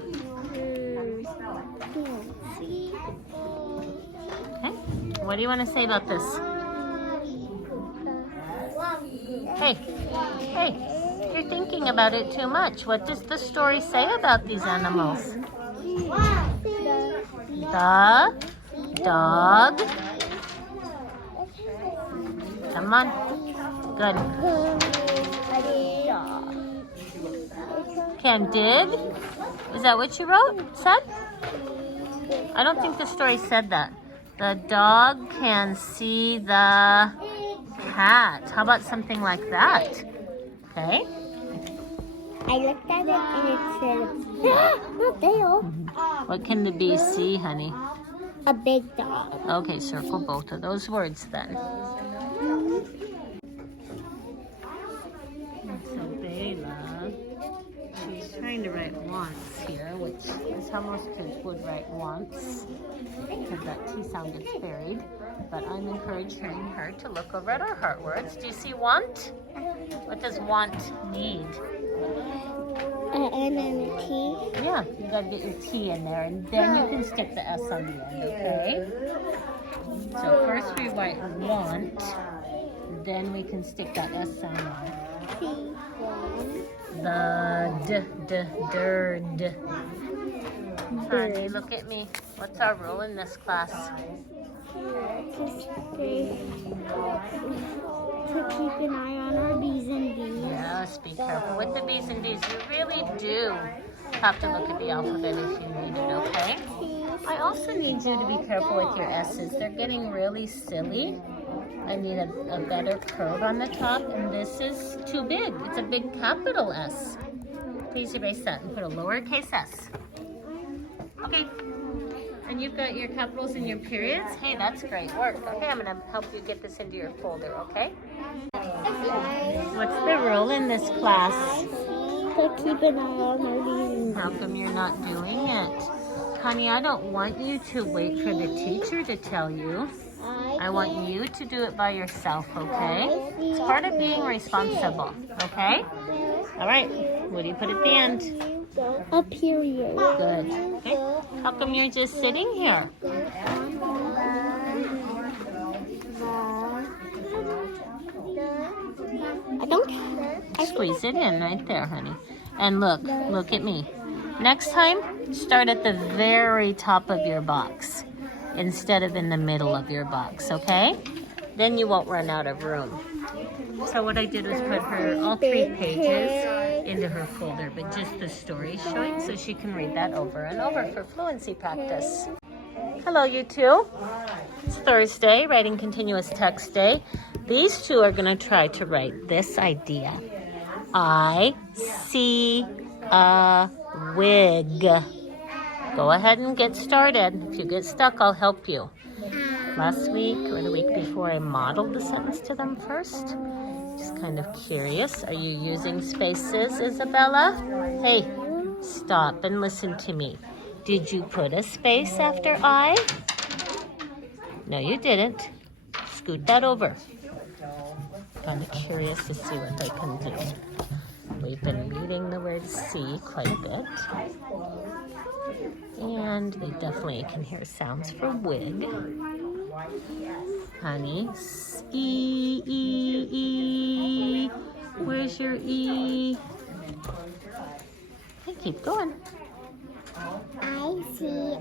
Okay? What do you want to say about this? Hey, you're thinking about it too much. What does the story say about these animals? The dog. Come on. Good. Can dig? Is that what you wrote? Said? I don't think the story said that. The dog can see the cat. How about something like that? Okay. I looked at it and it said, not there. What can the bee see, honey? A big dog. Okay, circle both of those words then. So Bela, she's trying to write wants here, which is how most kids would write wants, because that T sound gets buried. But I'm encouraging her to look over at our heart words. Do you see want? What does want need? An N and a T. Yeah, you gotta get your T in there, and then you can stick the S on the end, okay? So first we write want, then we can stick that S sound on. The d. Honey, look at me. What's our rule in this class? To keep an eye on our B's and D's. Yes, be careful with the B's and D's. You really do have to look at the alphabet if you need it, okay? I also need you to be careful with your S's. They're getting really silly. I need a better curve on the top, and this is too big. It's a big capital S. Please erase that and put a lowercase s. Okay. And you've got your capitals and your periods. Hey, that's great work. Okay, I'm going to help you get this into your folder, okay? What's the rule in this class? To keep an eye on our B's and How come you're not doing it? Honey, I don't want you to wait for the teacher to tell you. I want you to do it by yourself, okay? It's part of being responsible, okay? All right, what do you put at the end? a period. Good. Okay. How come you're just sitting here? I don't. Squeeze it in right there, honey. And look at me. Next time, start at the very top of your box instead of in the middle of your box, okay? Then you won't run out of room. So what I did was put her all 3 pages into her folder, but just the story showing so she can read that over and over for fluency practice. Hello, you two. It's Thursday, writing continuous text day. These two are going to try to write this idea. I see a wig. Go ahead and get started. If you get stuck, I'll help you. Last week or the week before, I modeled the sentence to them first. Just kind of curious. Are you using spaces, Isabella? Hey, stop and listen to me. Did you put a space after I? No, you didn't. Scoot that over. Kind of curious to see what they can do. We've been reading the word see quite a bit. And they definitely can hear sounds for wig. Honey, E, E, E. Where's your E? Okay, keep going. I see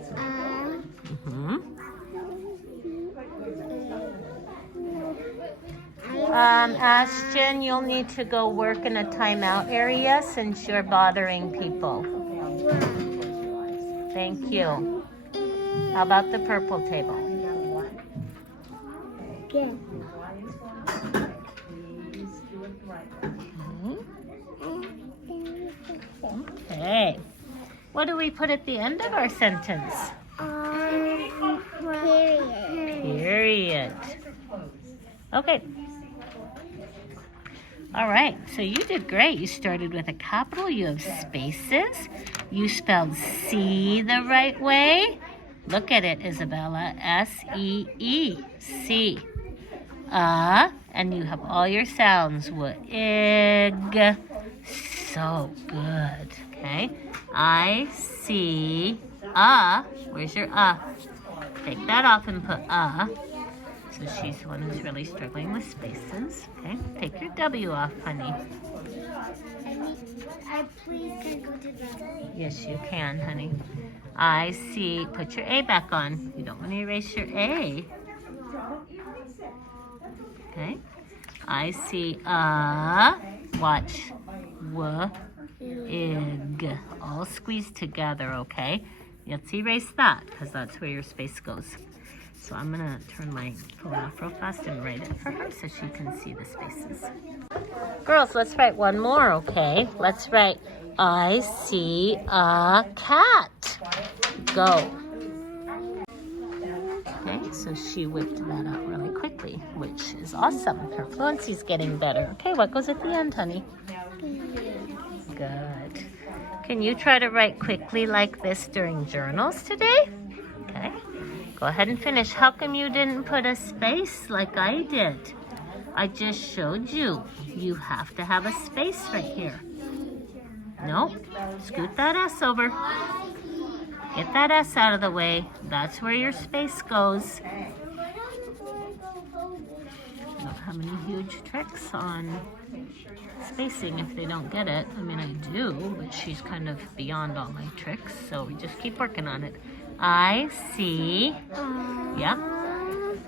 Ashton, you'll need to go work in a timeout area since you're bothering people. Thank you. How about the purple table? Good. Okay. What do we put at the end of our sentence? Period. Period. Okay. All right, so you did great. You started with a capital. You have spaces. You spelled see the right way. Look at it, Isabella. S-E-E. See. And you have all your sounds. Wig. So good. Okay. I see Where's your Take that off and put So she's the one who's really struggling with spaces. Okay. Take your W off, honey. I please can go to the. Yes, you can, honey. I see. Put your A back on. You don't want to erase your A. Okay. I see watch. Wig. All squeezed together, okay? Let's erase that because that's where your space goes. So I'm gonna turn my phone off real fast and write it for her so she can see the spaces. Girls, let's write one more, okay? Let's write, I see a cat. Go. Okay, so she whipped that out really quickly, which is awesome. Her fluency's getting better. Okay, what goes at the end, honey? Good. Can you try to write quickly like this during journals today? Okay. Go ahead and finish. How come you didn't put a space like I did? I just showed you. You have to have a space right here. Nope. Scoot that S over. Get that S out of the way. That's where your space goes. I don't have any huge tricks on spacing if they don't get it. I mean, I do, but she's kind of beyond all my tricks, so we just keep working on it. I see. Yeah.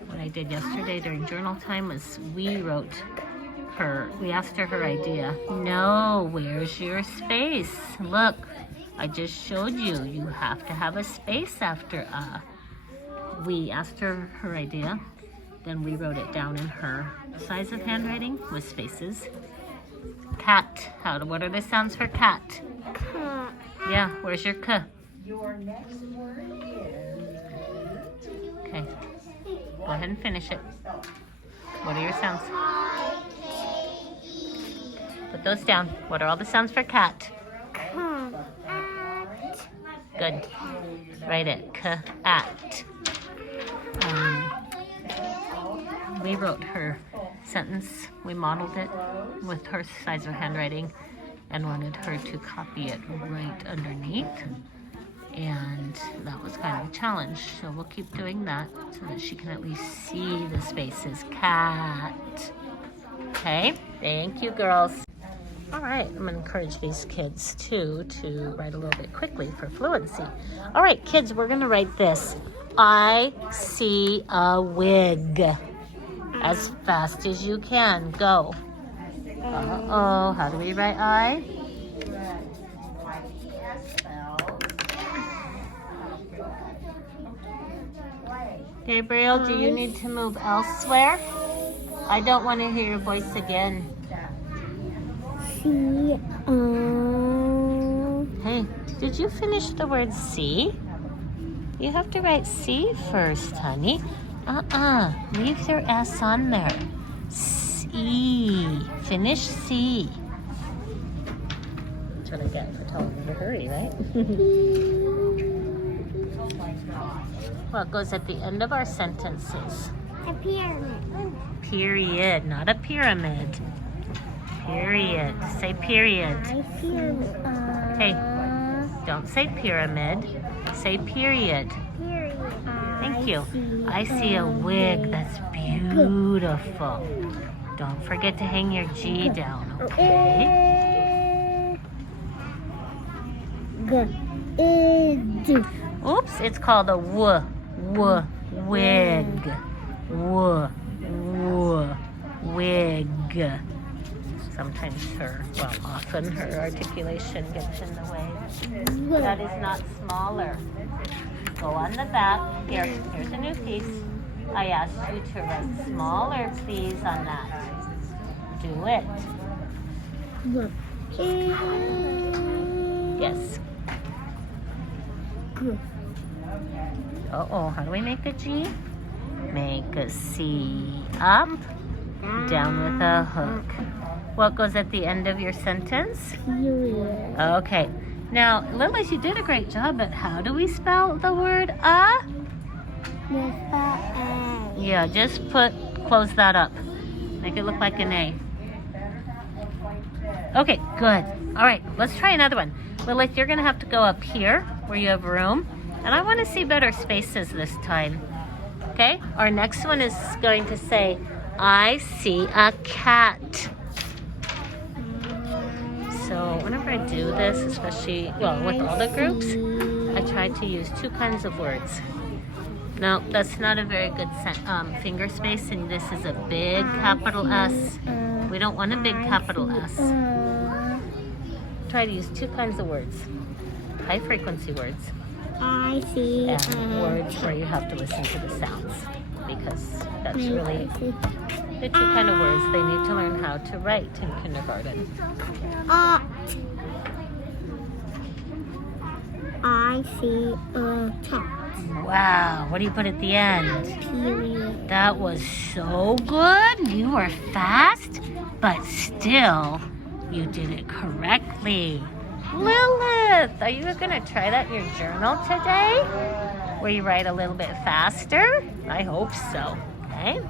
What I did yesterday during journal time was we asked her idea. No, where's your space? Look, I just showed you. You have to have a space after We asked her idea. Then we wrote it down in her size of handwriting with spaces. Cat. What are the sounds for cat? Cat. Yeah, where's your K? Okay. Go ahead and finish it. What are your sounds? Put those down. What are all the sounds for cat? Good. Write it. K-at. We wrote her sentence. We modeled it with her size of handwriting and wanted her to copy it right underneath. And that was kind of a challenge. So we'll keep doing that so that she can at least see the spaces. Cat. Okay? Thank you, girls. All right, I'm gonna encourage these kids too to write a little bit quickly for fluency. All right, kids, we're gonna write this. I see a wig. As fast as you can. Go. Uh-oh, how do we write I? Gabriel, do you need to move elsewhere? I don't want to hear your voice again. See, Hey, did you finish the word see? You have to write C first, honey. Leave your S on there. C. Finish C. That's what I get for telling me to hurry, right? What goes at the end of our sentences? a pyramid. Period, not a pyramid. Period. Say period. Hey, don't say pyramid. Say period. Thank you. I see a wig. That's beautiful. Don't forget to hang your G down, okay? Oops, it's called a wig. Wig. Sometimes often her articulation gets in the way. That is not smaller. Go on the back. Here's a new piece. I asked you to write smaller, please, on that. Do it. Yes. Uh-oh, how do we make a G? Make a C up, down with a hook. What goes at the end of your sentence? Okay. Now, Lilies, you did a great job, but how do we spell the word Yeah, just close that up. Make it look like an A. Okay, good. All right, let's try another one. Lilith, you're gonna have to go up here where you have room, and I wanna see better spaces this time. Okay, our next one is going to say, I see a cat. So whenever I do this, especially, with all the groups, I try to use two kinds of words. No, that's not a very good finger space, and this is a big capital S. We don't want a big capital S. Try to use two kinds of words, high frequency words. I see. And words where you have to listen to the sounds, because that's really the two kind of words they need to learn how to write in kindergarten. I see a cat. Wow, what do you put at the end? Period. That was so good. You were fast, but still, you did it correctly. Lilith, are you going to try that in your journal today? Where you write a little bit faster? I hope so. Okay.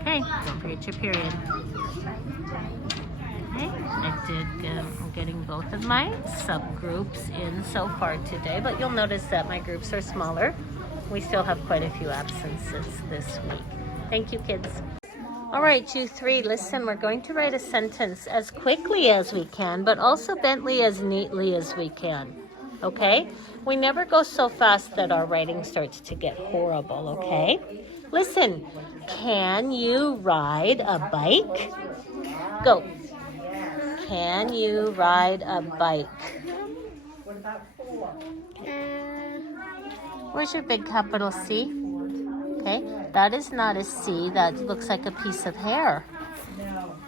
Okay, don't forget your period. Okay, I'm getting both of my subgroups in so far today, but you'll notice that my groups are smaller. We still have quite a few absences this week. Thank you, kids. All right, you three, listen, we're going to write a sentence as quickly as we can, but also, Bentley, as neatly as we can, okay? We never go so fast that our writing starts to get horrible, okay? Listen, can you ride a bike? Go. Can you ride a bike? Where's your big capital C? Okay, that is not a C. That looks like a piece of hair.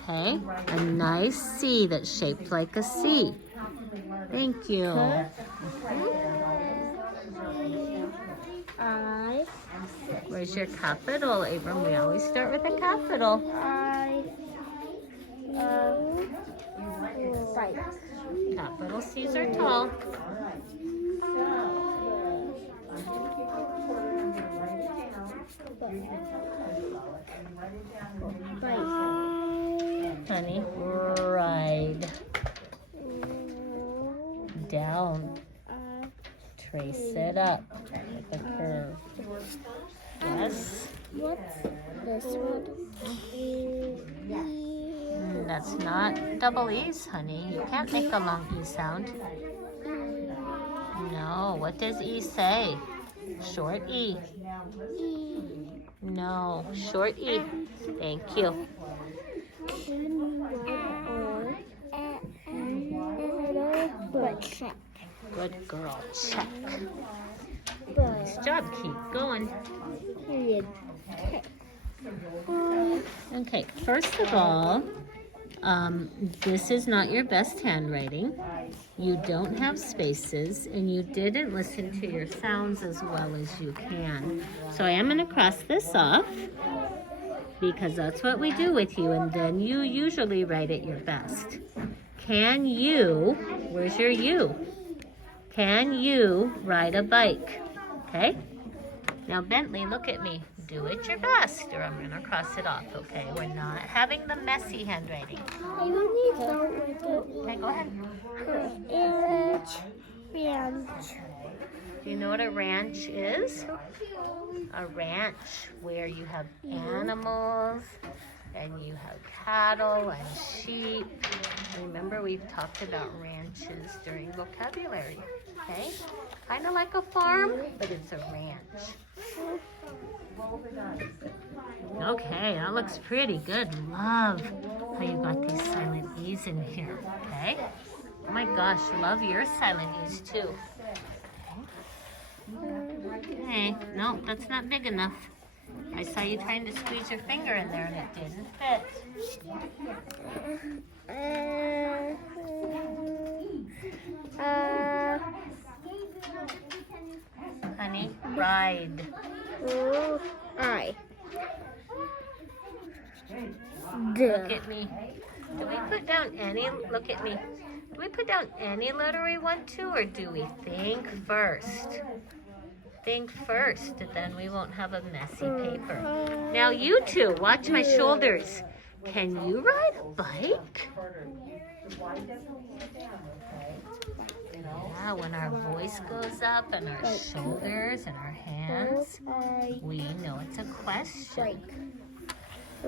Okay, a nice C that's shaped like a C. Thank you. Where's your capital, Abram? We always start with a capital. Capital C's are tall. Honey, ride. Down. Trace it up with a curve. Yes. What's this one? That's not double E's, honey. You can't make a long E sound. No, what does E say? Short E. No, short E. Thank you. Good girl, check. Nice job, keep going. Okay, first of all, this is not your best handwriting. You don't have spaces, and you didn't listen to your sounds as well as you can. So I am going to cross this off, because that's what we do with you, and then you usually write it your best. Can you, where's your you? Can you ride a bike? Okay? Now, Bentley, look at me. Do it your best, or I'm going to cross it off, okay? We're not having the messy handwriting. I don't need help with it. Okay, go ahead. Ranch. Do you know what a ranch is? A ranch where you have animals and you have cattle and sheep. Remember, we've talked about ranches during vocabulary, okay? Kind of like a farm, but it's a ranch. Okay, that looks pretty good. Love how you got these silent E's in here, okay? Oh my gosh, love your silent E's too. Okay, no, that's not big enough. I saw you trying to squeeze your finger in there and it didn't fit. Honey, ride. Look at me. Do we put down any, look at me. Do we put down any letter we want to, or do we think first? Think first, then we won't have a messy paper. Now you two, watch my shoulders. Can you ride a bike? Yeah, when our voice goes up and our shoulders and our hands, we know it's a question. I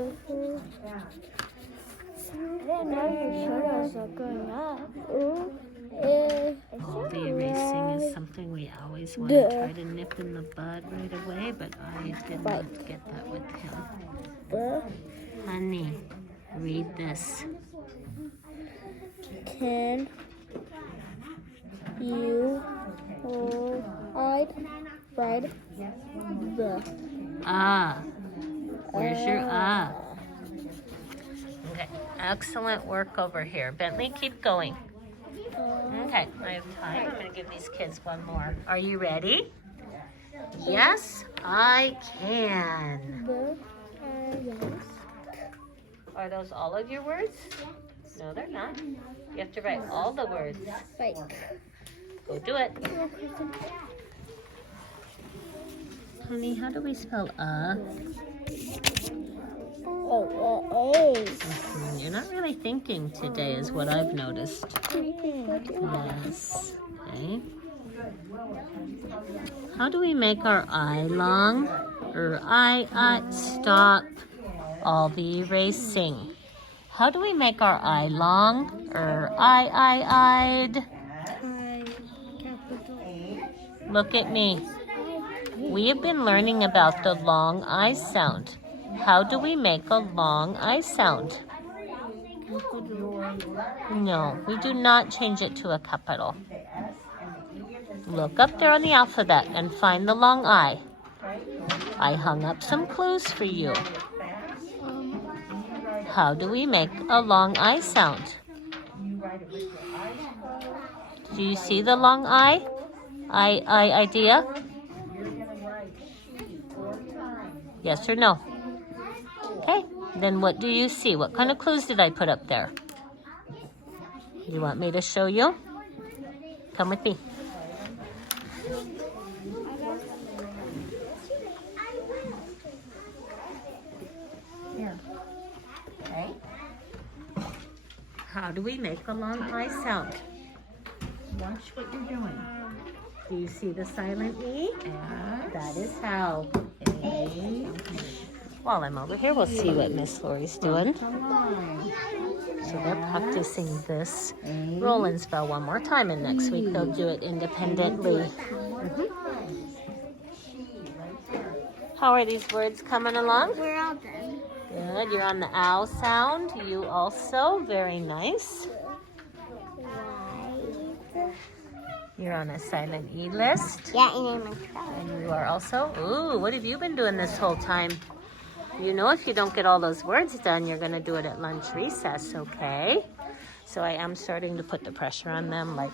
know your shoulders are going up. Oh, the erasing is something we always want to try to nip in the bud right away, but I did not get that with him. Honey, read this. Can you ride the Ah. Where's your ah? Okay. Excellent work over here. Bentley, keep going. Okay. I have time. I'm going to give these kids one more. Are you ready? Yes, I can. Are those all of your words? No, they're not. You have to write all the words. Fake. Go do it. Honey, how do we spell You're not really thinking today is what I've noticed. Yes. Okay. How do we make our I long? Stop all the erasing. How do we make our I long? I'd. Look at me. We have been learning about the long I sound. How do we make a long I sound? No, we do not change it to a capital. Look up there on the alphabet and find the long I. I hung up some clues for you. How do we make a long I sound? Do you see the long I? Idea? Yes or no? Okay, then what do you see? What kind of clues did I put up there? You want me to show you? Come with me. Here. Okay. How do we make a long I sound? Watch what you're doing. Do you see the silent E? Yes. That is how. A. While I'm over here, we'll see what Miss Lori's doing. Come on. So they're practicing this roll and spell one more time, and next week they'll do it independently. How are these words coming along? We're all done. Good. You're on the ow sound. You also. Very nice. You're on a silent E list. Yeah, and I'm And you are also. Ooh, what have you been doing this whole time? You know, if you don't get all those words done, you're going to do it at lunch recess, okay? So I am starting to put the pressure on them. Like,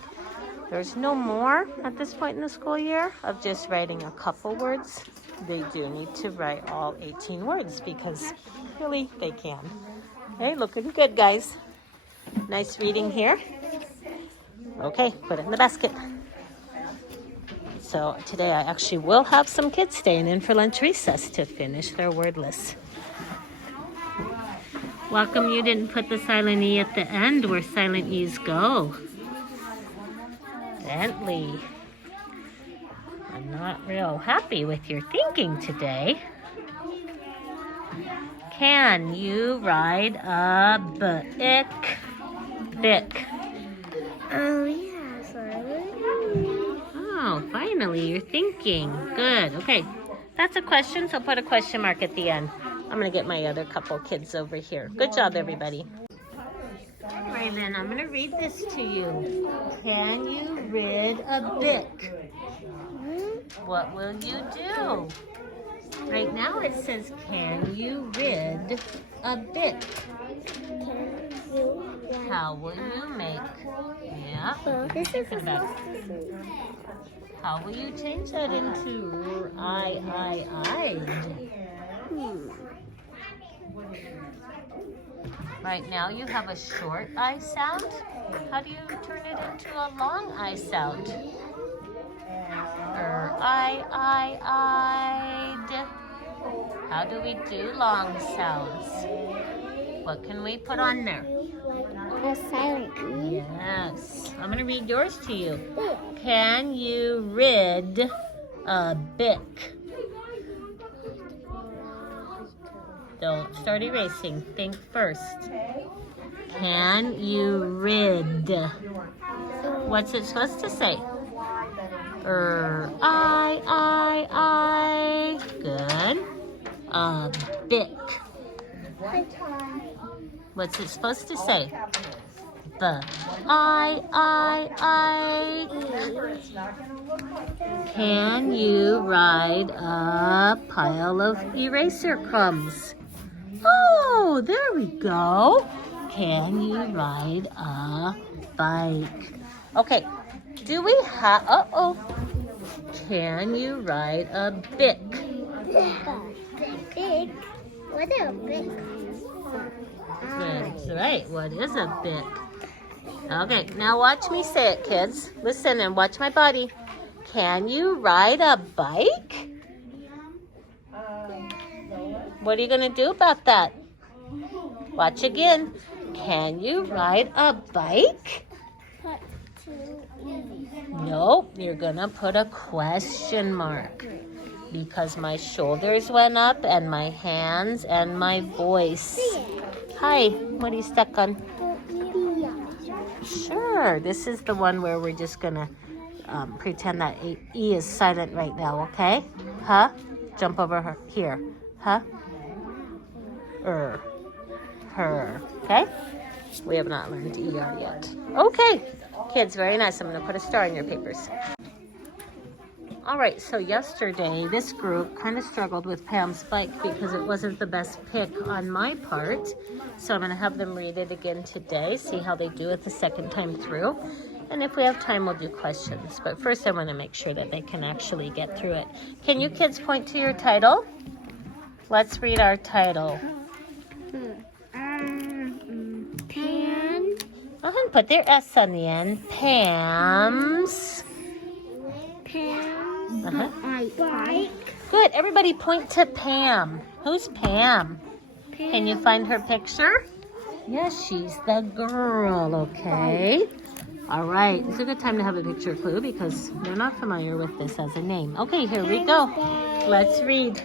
there's no more at this point in the school year of just writing a couple words. They do need to write all 18 words because really they can. Hey, looking good, guys. Nice reading here. Okay, put it in the basket. So today I actually will have some kids staying in for lunch recess to finish their word list. Welcome, you didn't put the silent E at the end where silent E's go. Bentley, I'm not real happy with your thinking today. Can you ride a bick? Bick. Oh, yeah, sorry. Oh, finally, you're thinking. Good. Okay. That's a question, so put a question mark at the end. I'm going to get my other couple kids over here. Good job, everybody. All right, then, I'm going to read this to you. Can you rid a bick? What will you do? Right now it says, can you rid a bick? How will you make? Yeah. So this is Think about it. How will you change that into I'd? Right now you have a short I sound. How do you turn it into a long I sound? I'd. How do we do long sounds? What can we put on there? A silent E. Yes. I'm going to read yours to you. Can you rid a bick? Don't start erasing. Think first. Can you rid? What's it supposed to say? I. Good. A bick. What's it supposed to say? I. Can you ride a pile of eraser crumbs? Oh, there we go. Can you ride a bike? Okay, do we have, can you ride a bic? Big. What a big. That's right, what is a bic? Okay, now watch me say it, kids. Listen and watch my body. Can you ride a bike? What are you going to do about that? Watch again. Can you ride a bike? Put too easy. Nope, you're going to put a question mark because my shoulders went up and my hands and my voice. Hi, what are you stuck on? Sure, this is the one where we're just going to pretend that E is silent right now, okay? Huh? Jump over her. Here. Huh? Her. Okay? We have not learned ER yet. Okay. Kids, very nice. I'm going to put a star in your papers. All right, so yesterday, this group kind of struggled with Pam's bike because it wasn't the best pick on my part. So I'm going to have them read it again today, see how they do it the second time through. And if we have time, we'll do questions. But first, I want to make sure that they can actually get through it. Can you kids point to your title? Let's read our title. Pan. Go ahead and put their S on the end. Pam's. Bike. Good. Everybody point to Pam. Who's Pam? Can you find her picture? Yes, she's the girl, okay? All right. It's a good time to have a picture clue because they're not familiar with this as a name. Okay, here we go. Let's read.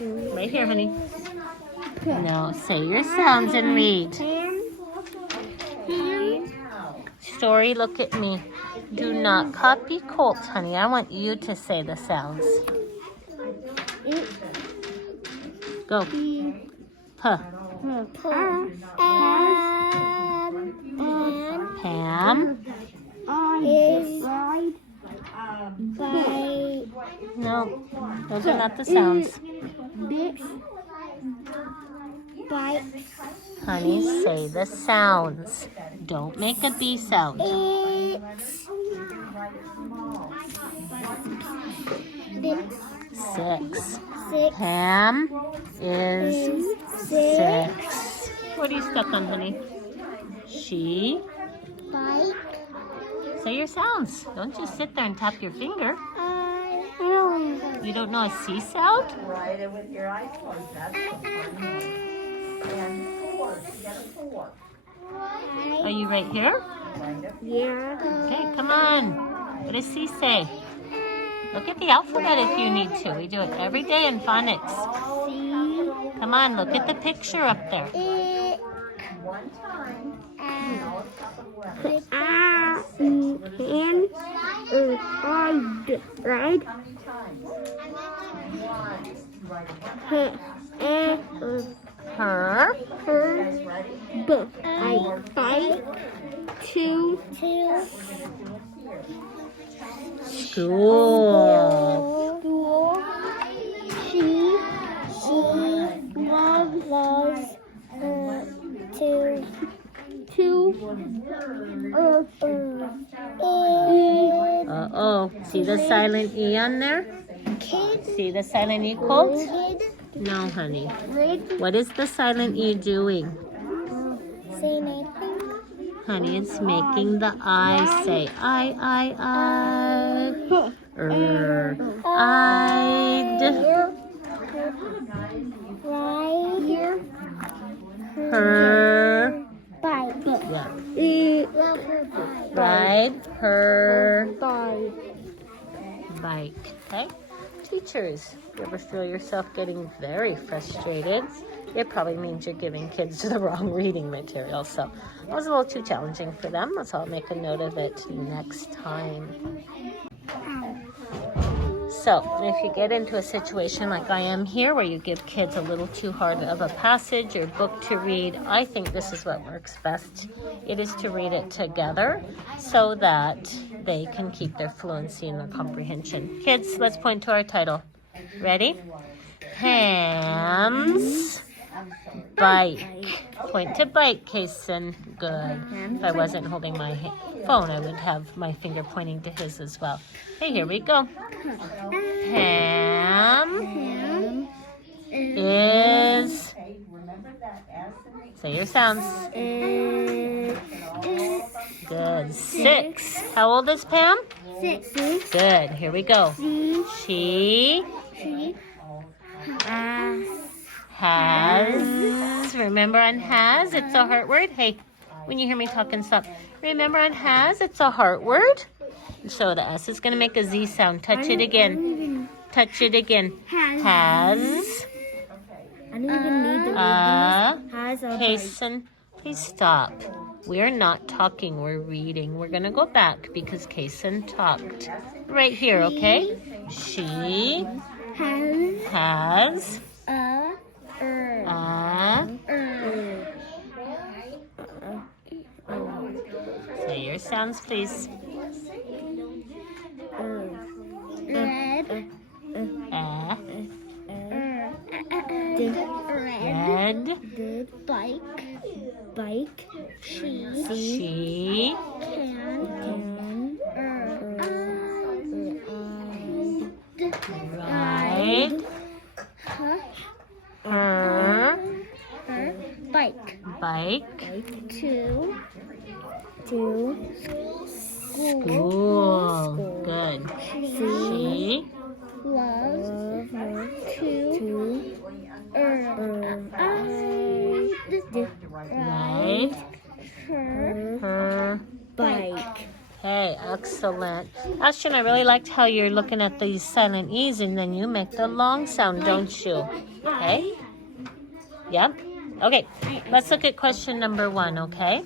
Right here, honey. No, say your sounds and read. Story, look at me. Do not copy Colt, honey. I want you to say the sounds. Go. Puh. Pam. Is No, those are not the sounds. bike. Honey, say the sounds. Don't make a B sound. Six. Pam is 6. What are you stuck on, honey? She. Bike. Say your sounds. Don't just sit there and tap your finger. You don't know a C sound? Write it with your eyes closed. That's the fun. And 4. You got a 4. Are you right here? Yeah. Okay, come on. What does C say? Look at the alphabet if you need to. We do it every day in phonics. Come on, look at the picture up there. One time. Ride. Her. Bike. Two. School. She loves Uh-oh. See the silent E on there? Kid. See the silent E, Colt? Kid. No, honey. Rig. What is the silent E doing? Say anything. Honey, it's making the I say I. I'd. Ride. Her. Bike. Yeah. Ride her bike. Okay? Teachers, you ever feel yourself getting very frustrated? It probably means you're giving kids the wrong reading material. So it was a little too challenging for them. So I'll make a note of it next time. So if you get into a situation like I am here where you give kids a little too hard of a passage or book to read, I think this is what works best. It is to read it together so that they can keep their fluency and their comprehension. Kids, let's point to our title. Ready? Pam's bike. Point to bike, Kason. Good. If I wasn't holding my phone, I would have my finger pointing to his as well. Okay, here we go. Pam is... Say your sounds. Good. 6. How old is Pam? 6. Good. Here we go. She has. Remember on has, it's a heart word. Hey, when you hear me talking, stop. Remember on has, it's a heart word. So the S is going to make a Z sound. Touch it again. Touch it again. Has. I don't even need the has. Kason, please stop. We're not talking, we're reading. We're going to go back because Kason talked. Right here, okay? She has Say your sounds, please. Red. Red. Bike. She ride her bike to school. Good. She loves to ride her bike. Hey, excellent. Ashton, I really liked how you're looking at these silent E's and then you make the long sound, don't you? Okay? Yep. Okay, let's look at question number 1, okay?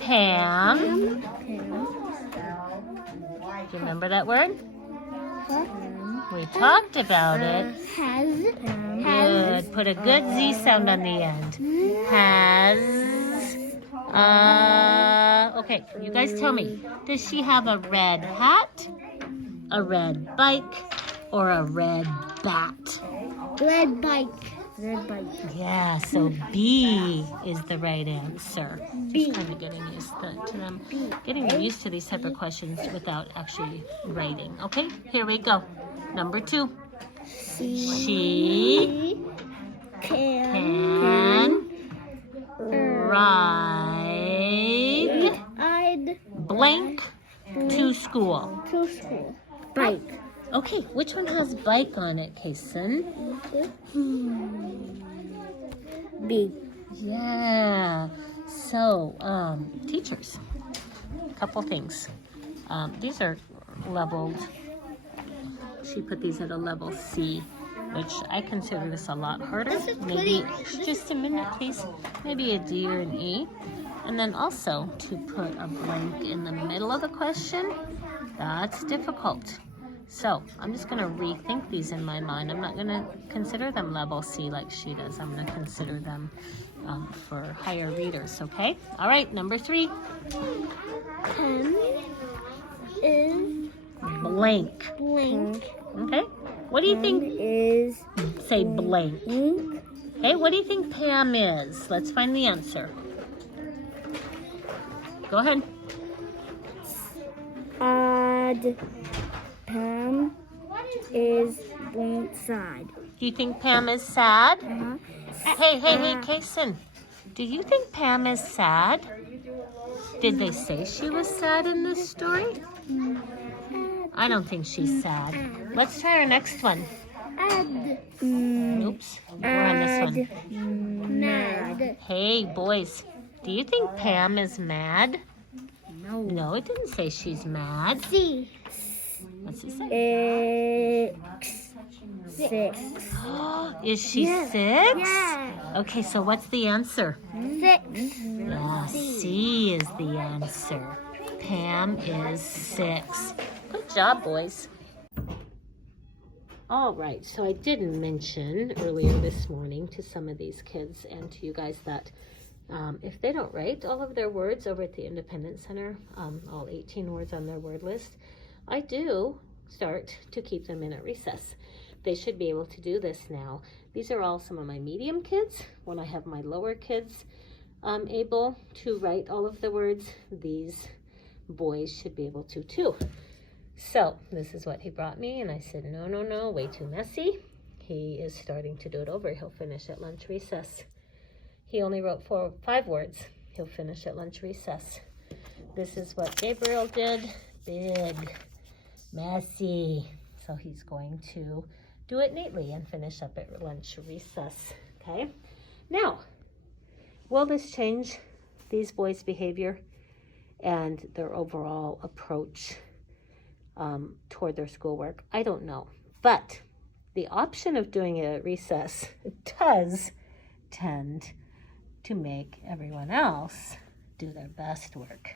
Pam. Do you remember that word? We talked about it. Good. Put a good Z sound on the end. Has. Okay, you guys tell me. Does she have a red hat, a red bike, or a red bat? Red bike. Yeah, so B is the right answer. Just kind of getting used to them. Getting used to these type of questions without actually writing. Okay, here we go. Number 2. She can ride blank to school. Bike. Okay, which one has bike on it, Kason? B. Yeah. So, teachers, a couple things. These are leveled. She put these at a level C, which I consider this a lot harder. Maybe, just a minute, please. Maybe a D or an E. And then also to put a blank in the middle of the question, that's difficult. So I'm just going to rethink these in my mind. I'm not going to consider them level C like she does. I'm going to consider them for higher readers, okay? All right, number 3. Pen is blank. Okay, what do you think? Say blank. Okay, what do you think Pam is? Let's find the answer. Go ahead. Pam is blank side. Do you think Pam is sad? Hey, Kason. Do you think Pam is sad? Did they say she was sad in this story? I don't think she's sad. Let's try our next one. Oops, we're on this one. Mad. Hey, boys. Do you think Pam is mad? No, it didn't say she's mad. C. What's it say? 6. Is she 6? Yeah. Okay, so what's the answer? 6. Yeah, C is the answer. Pam is 6. Good job, boys. All right, so I did mention earlier this morning to some of these kids and to you guys that if they don't write all of their words over at the Independence Center, all 18 words on their word list, I do start to keep them in at recess. They should be able to do this now. These are all some of my medium kids. When I have my lower kids able to write all of the words, these boys should be able to too. So this is what he brought me, and I said, no, way too messy. He is starting to do it over. He'll finish at lunch recess. He only wrote 5 words. He'll finish at lunch recess. This is what Gabriel did. Big, messy. So he's going to do it neatly and finish up at lunch recess. Okay. Now, will this change these boys' behavior and their overall approach toward their schoolwork? I don't know. But the option of doing it at recess does tend to make everyone else do their best work.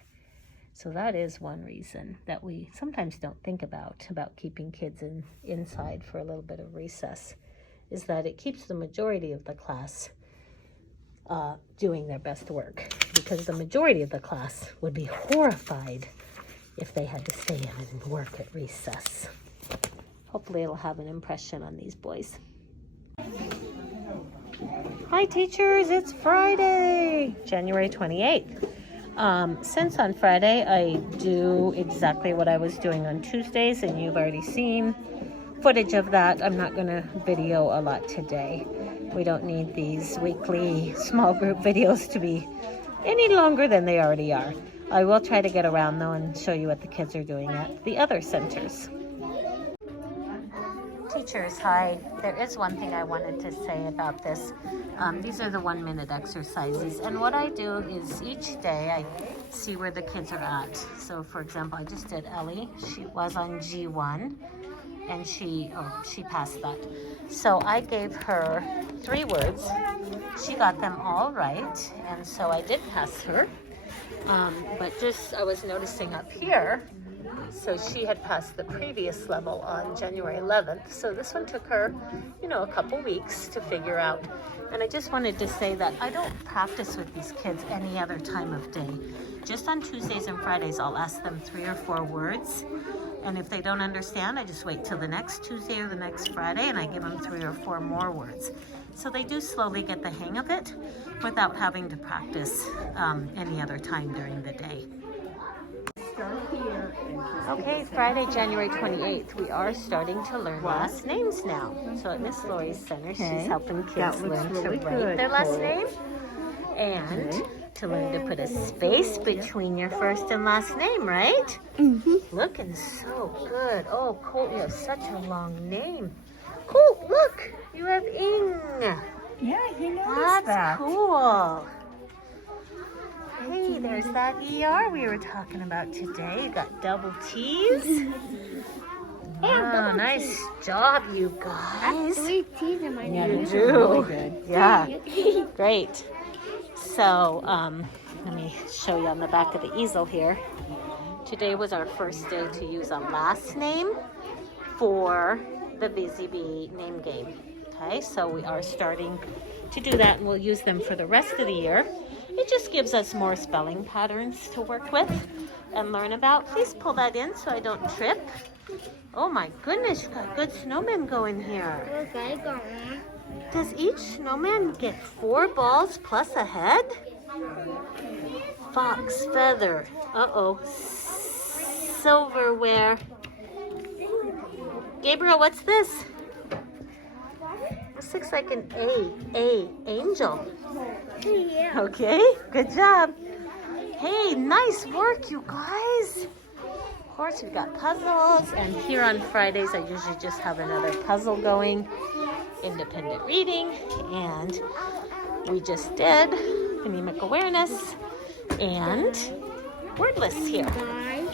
So that is one reason that we sometimes don't think about keeping kids inside for a little bit of recess, is that it keeps the majority of the class doing their best work, because the majority of the class would be horrified if they had to stay in and work at recess. Hopefully it'll have an impression on these boys. Hi teachers, it's Friday, January 28th. Since on Friday I do exactly what I was doing on Tuesdays, and you've already seen footage of that, I'm not going to video a lot today. We don't need these weekly small group videos to be any longer than they already are. I will try to get around though and show you what the kids are doing at the other centers. Teachers, hi. There is one thing I wanted to say about this. These are the 1-minute exercises, and what I do is each day I see where the kids are at. So for example, I just did Ellie. She was on G1 and she passed that. So I gave her 3 words. She got them all right, and so I did pass her. But just I was noticing up here, so she had passed the previous level on January 11th. So this one took her, a couple weeks to figure out. And I just wanted to say that I don't practice with these kids any other time of day. Just on Tuesdays and Fridays, I'll ask them 3 or 4 words. And if they don't understand, I just wait till the next Tuesday or the next Friday and I give them 3 or 4 more words. So they do slowly get the hang of it without having to practice any other time during the day. Okay, Friday, January 28th, we are starting to learn last names now. So at Miss Lori's Center, she's helping kids learn to write their last name and to learn to put a space between your first and last name, right? Mm-hmm. Looking so good. Oh, Colt, you have such a long name. Colt, look, you have Ing. Yeah, he knows that. That's cool. Hey, there's that ER we were talking about today. You got double T's. Oh, nice job, you guys. 3 T's in my name. Yeah, You these do. are really good. Yeah, great. So, let me show you on the back of the easel here. Today was our first day to use a last name for the Busy Bee name game. Okay, so we are starting to do that, and we'll use them for the rest of the year. It just gives us more spelling patterns to work with and learn about. Please pull that in so I don't trip. Oh my goodness, you've got good snowmen going here. Okay, go on. Does each snowman get 4 balls plus a head? Fox feather. Uh-oh. Silverware. Gabriel, what's this? This looks like an angel. Yeah. Okay, good job. Hey, nice work, you guys. Of course, we've got puzzles, and here on Fridays, I usually just have another puzzle going, independent reading, and we just did phonemic awareness and word lists here. Guys,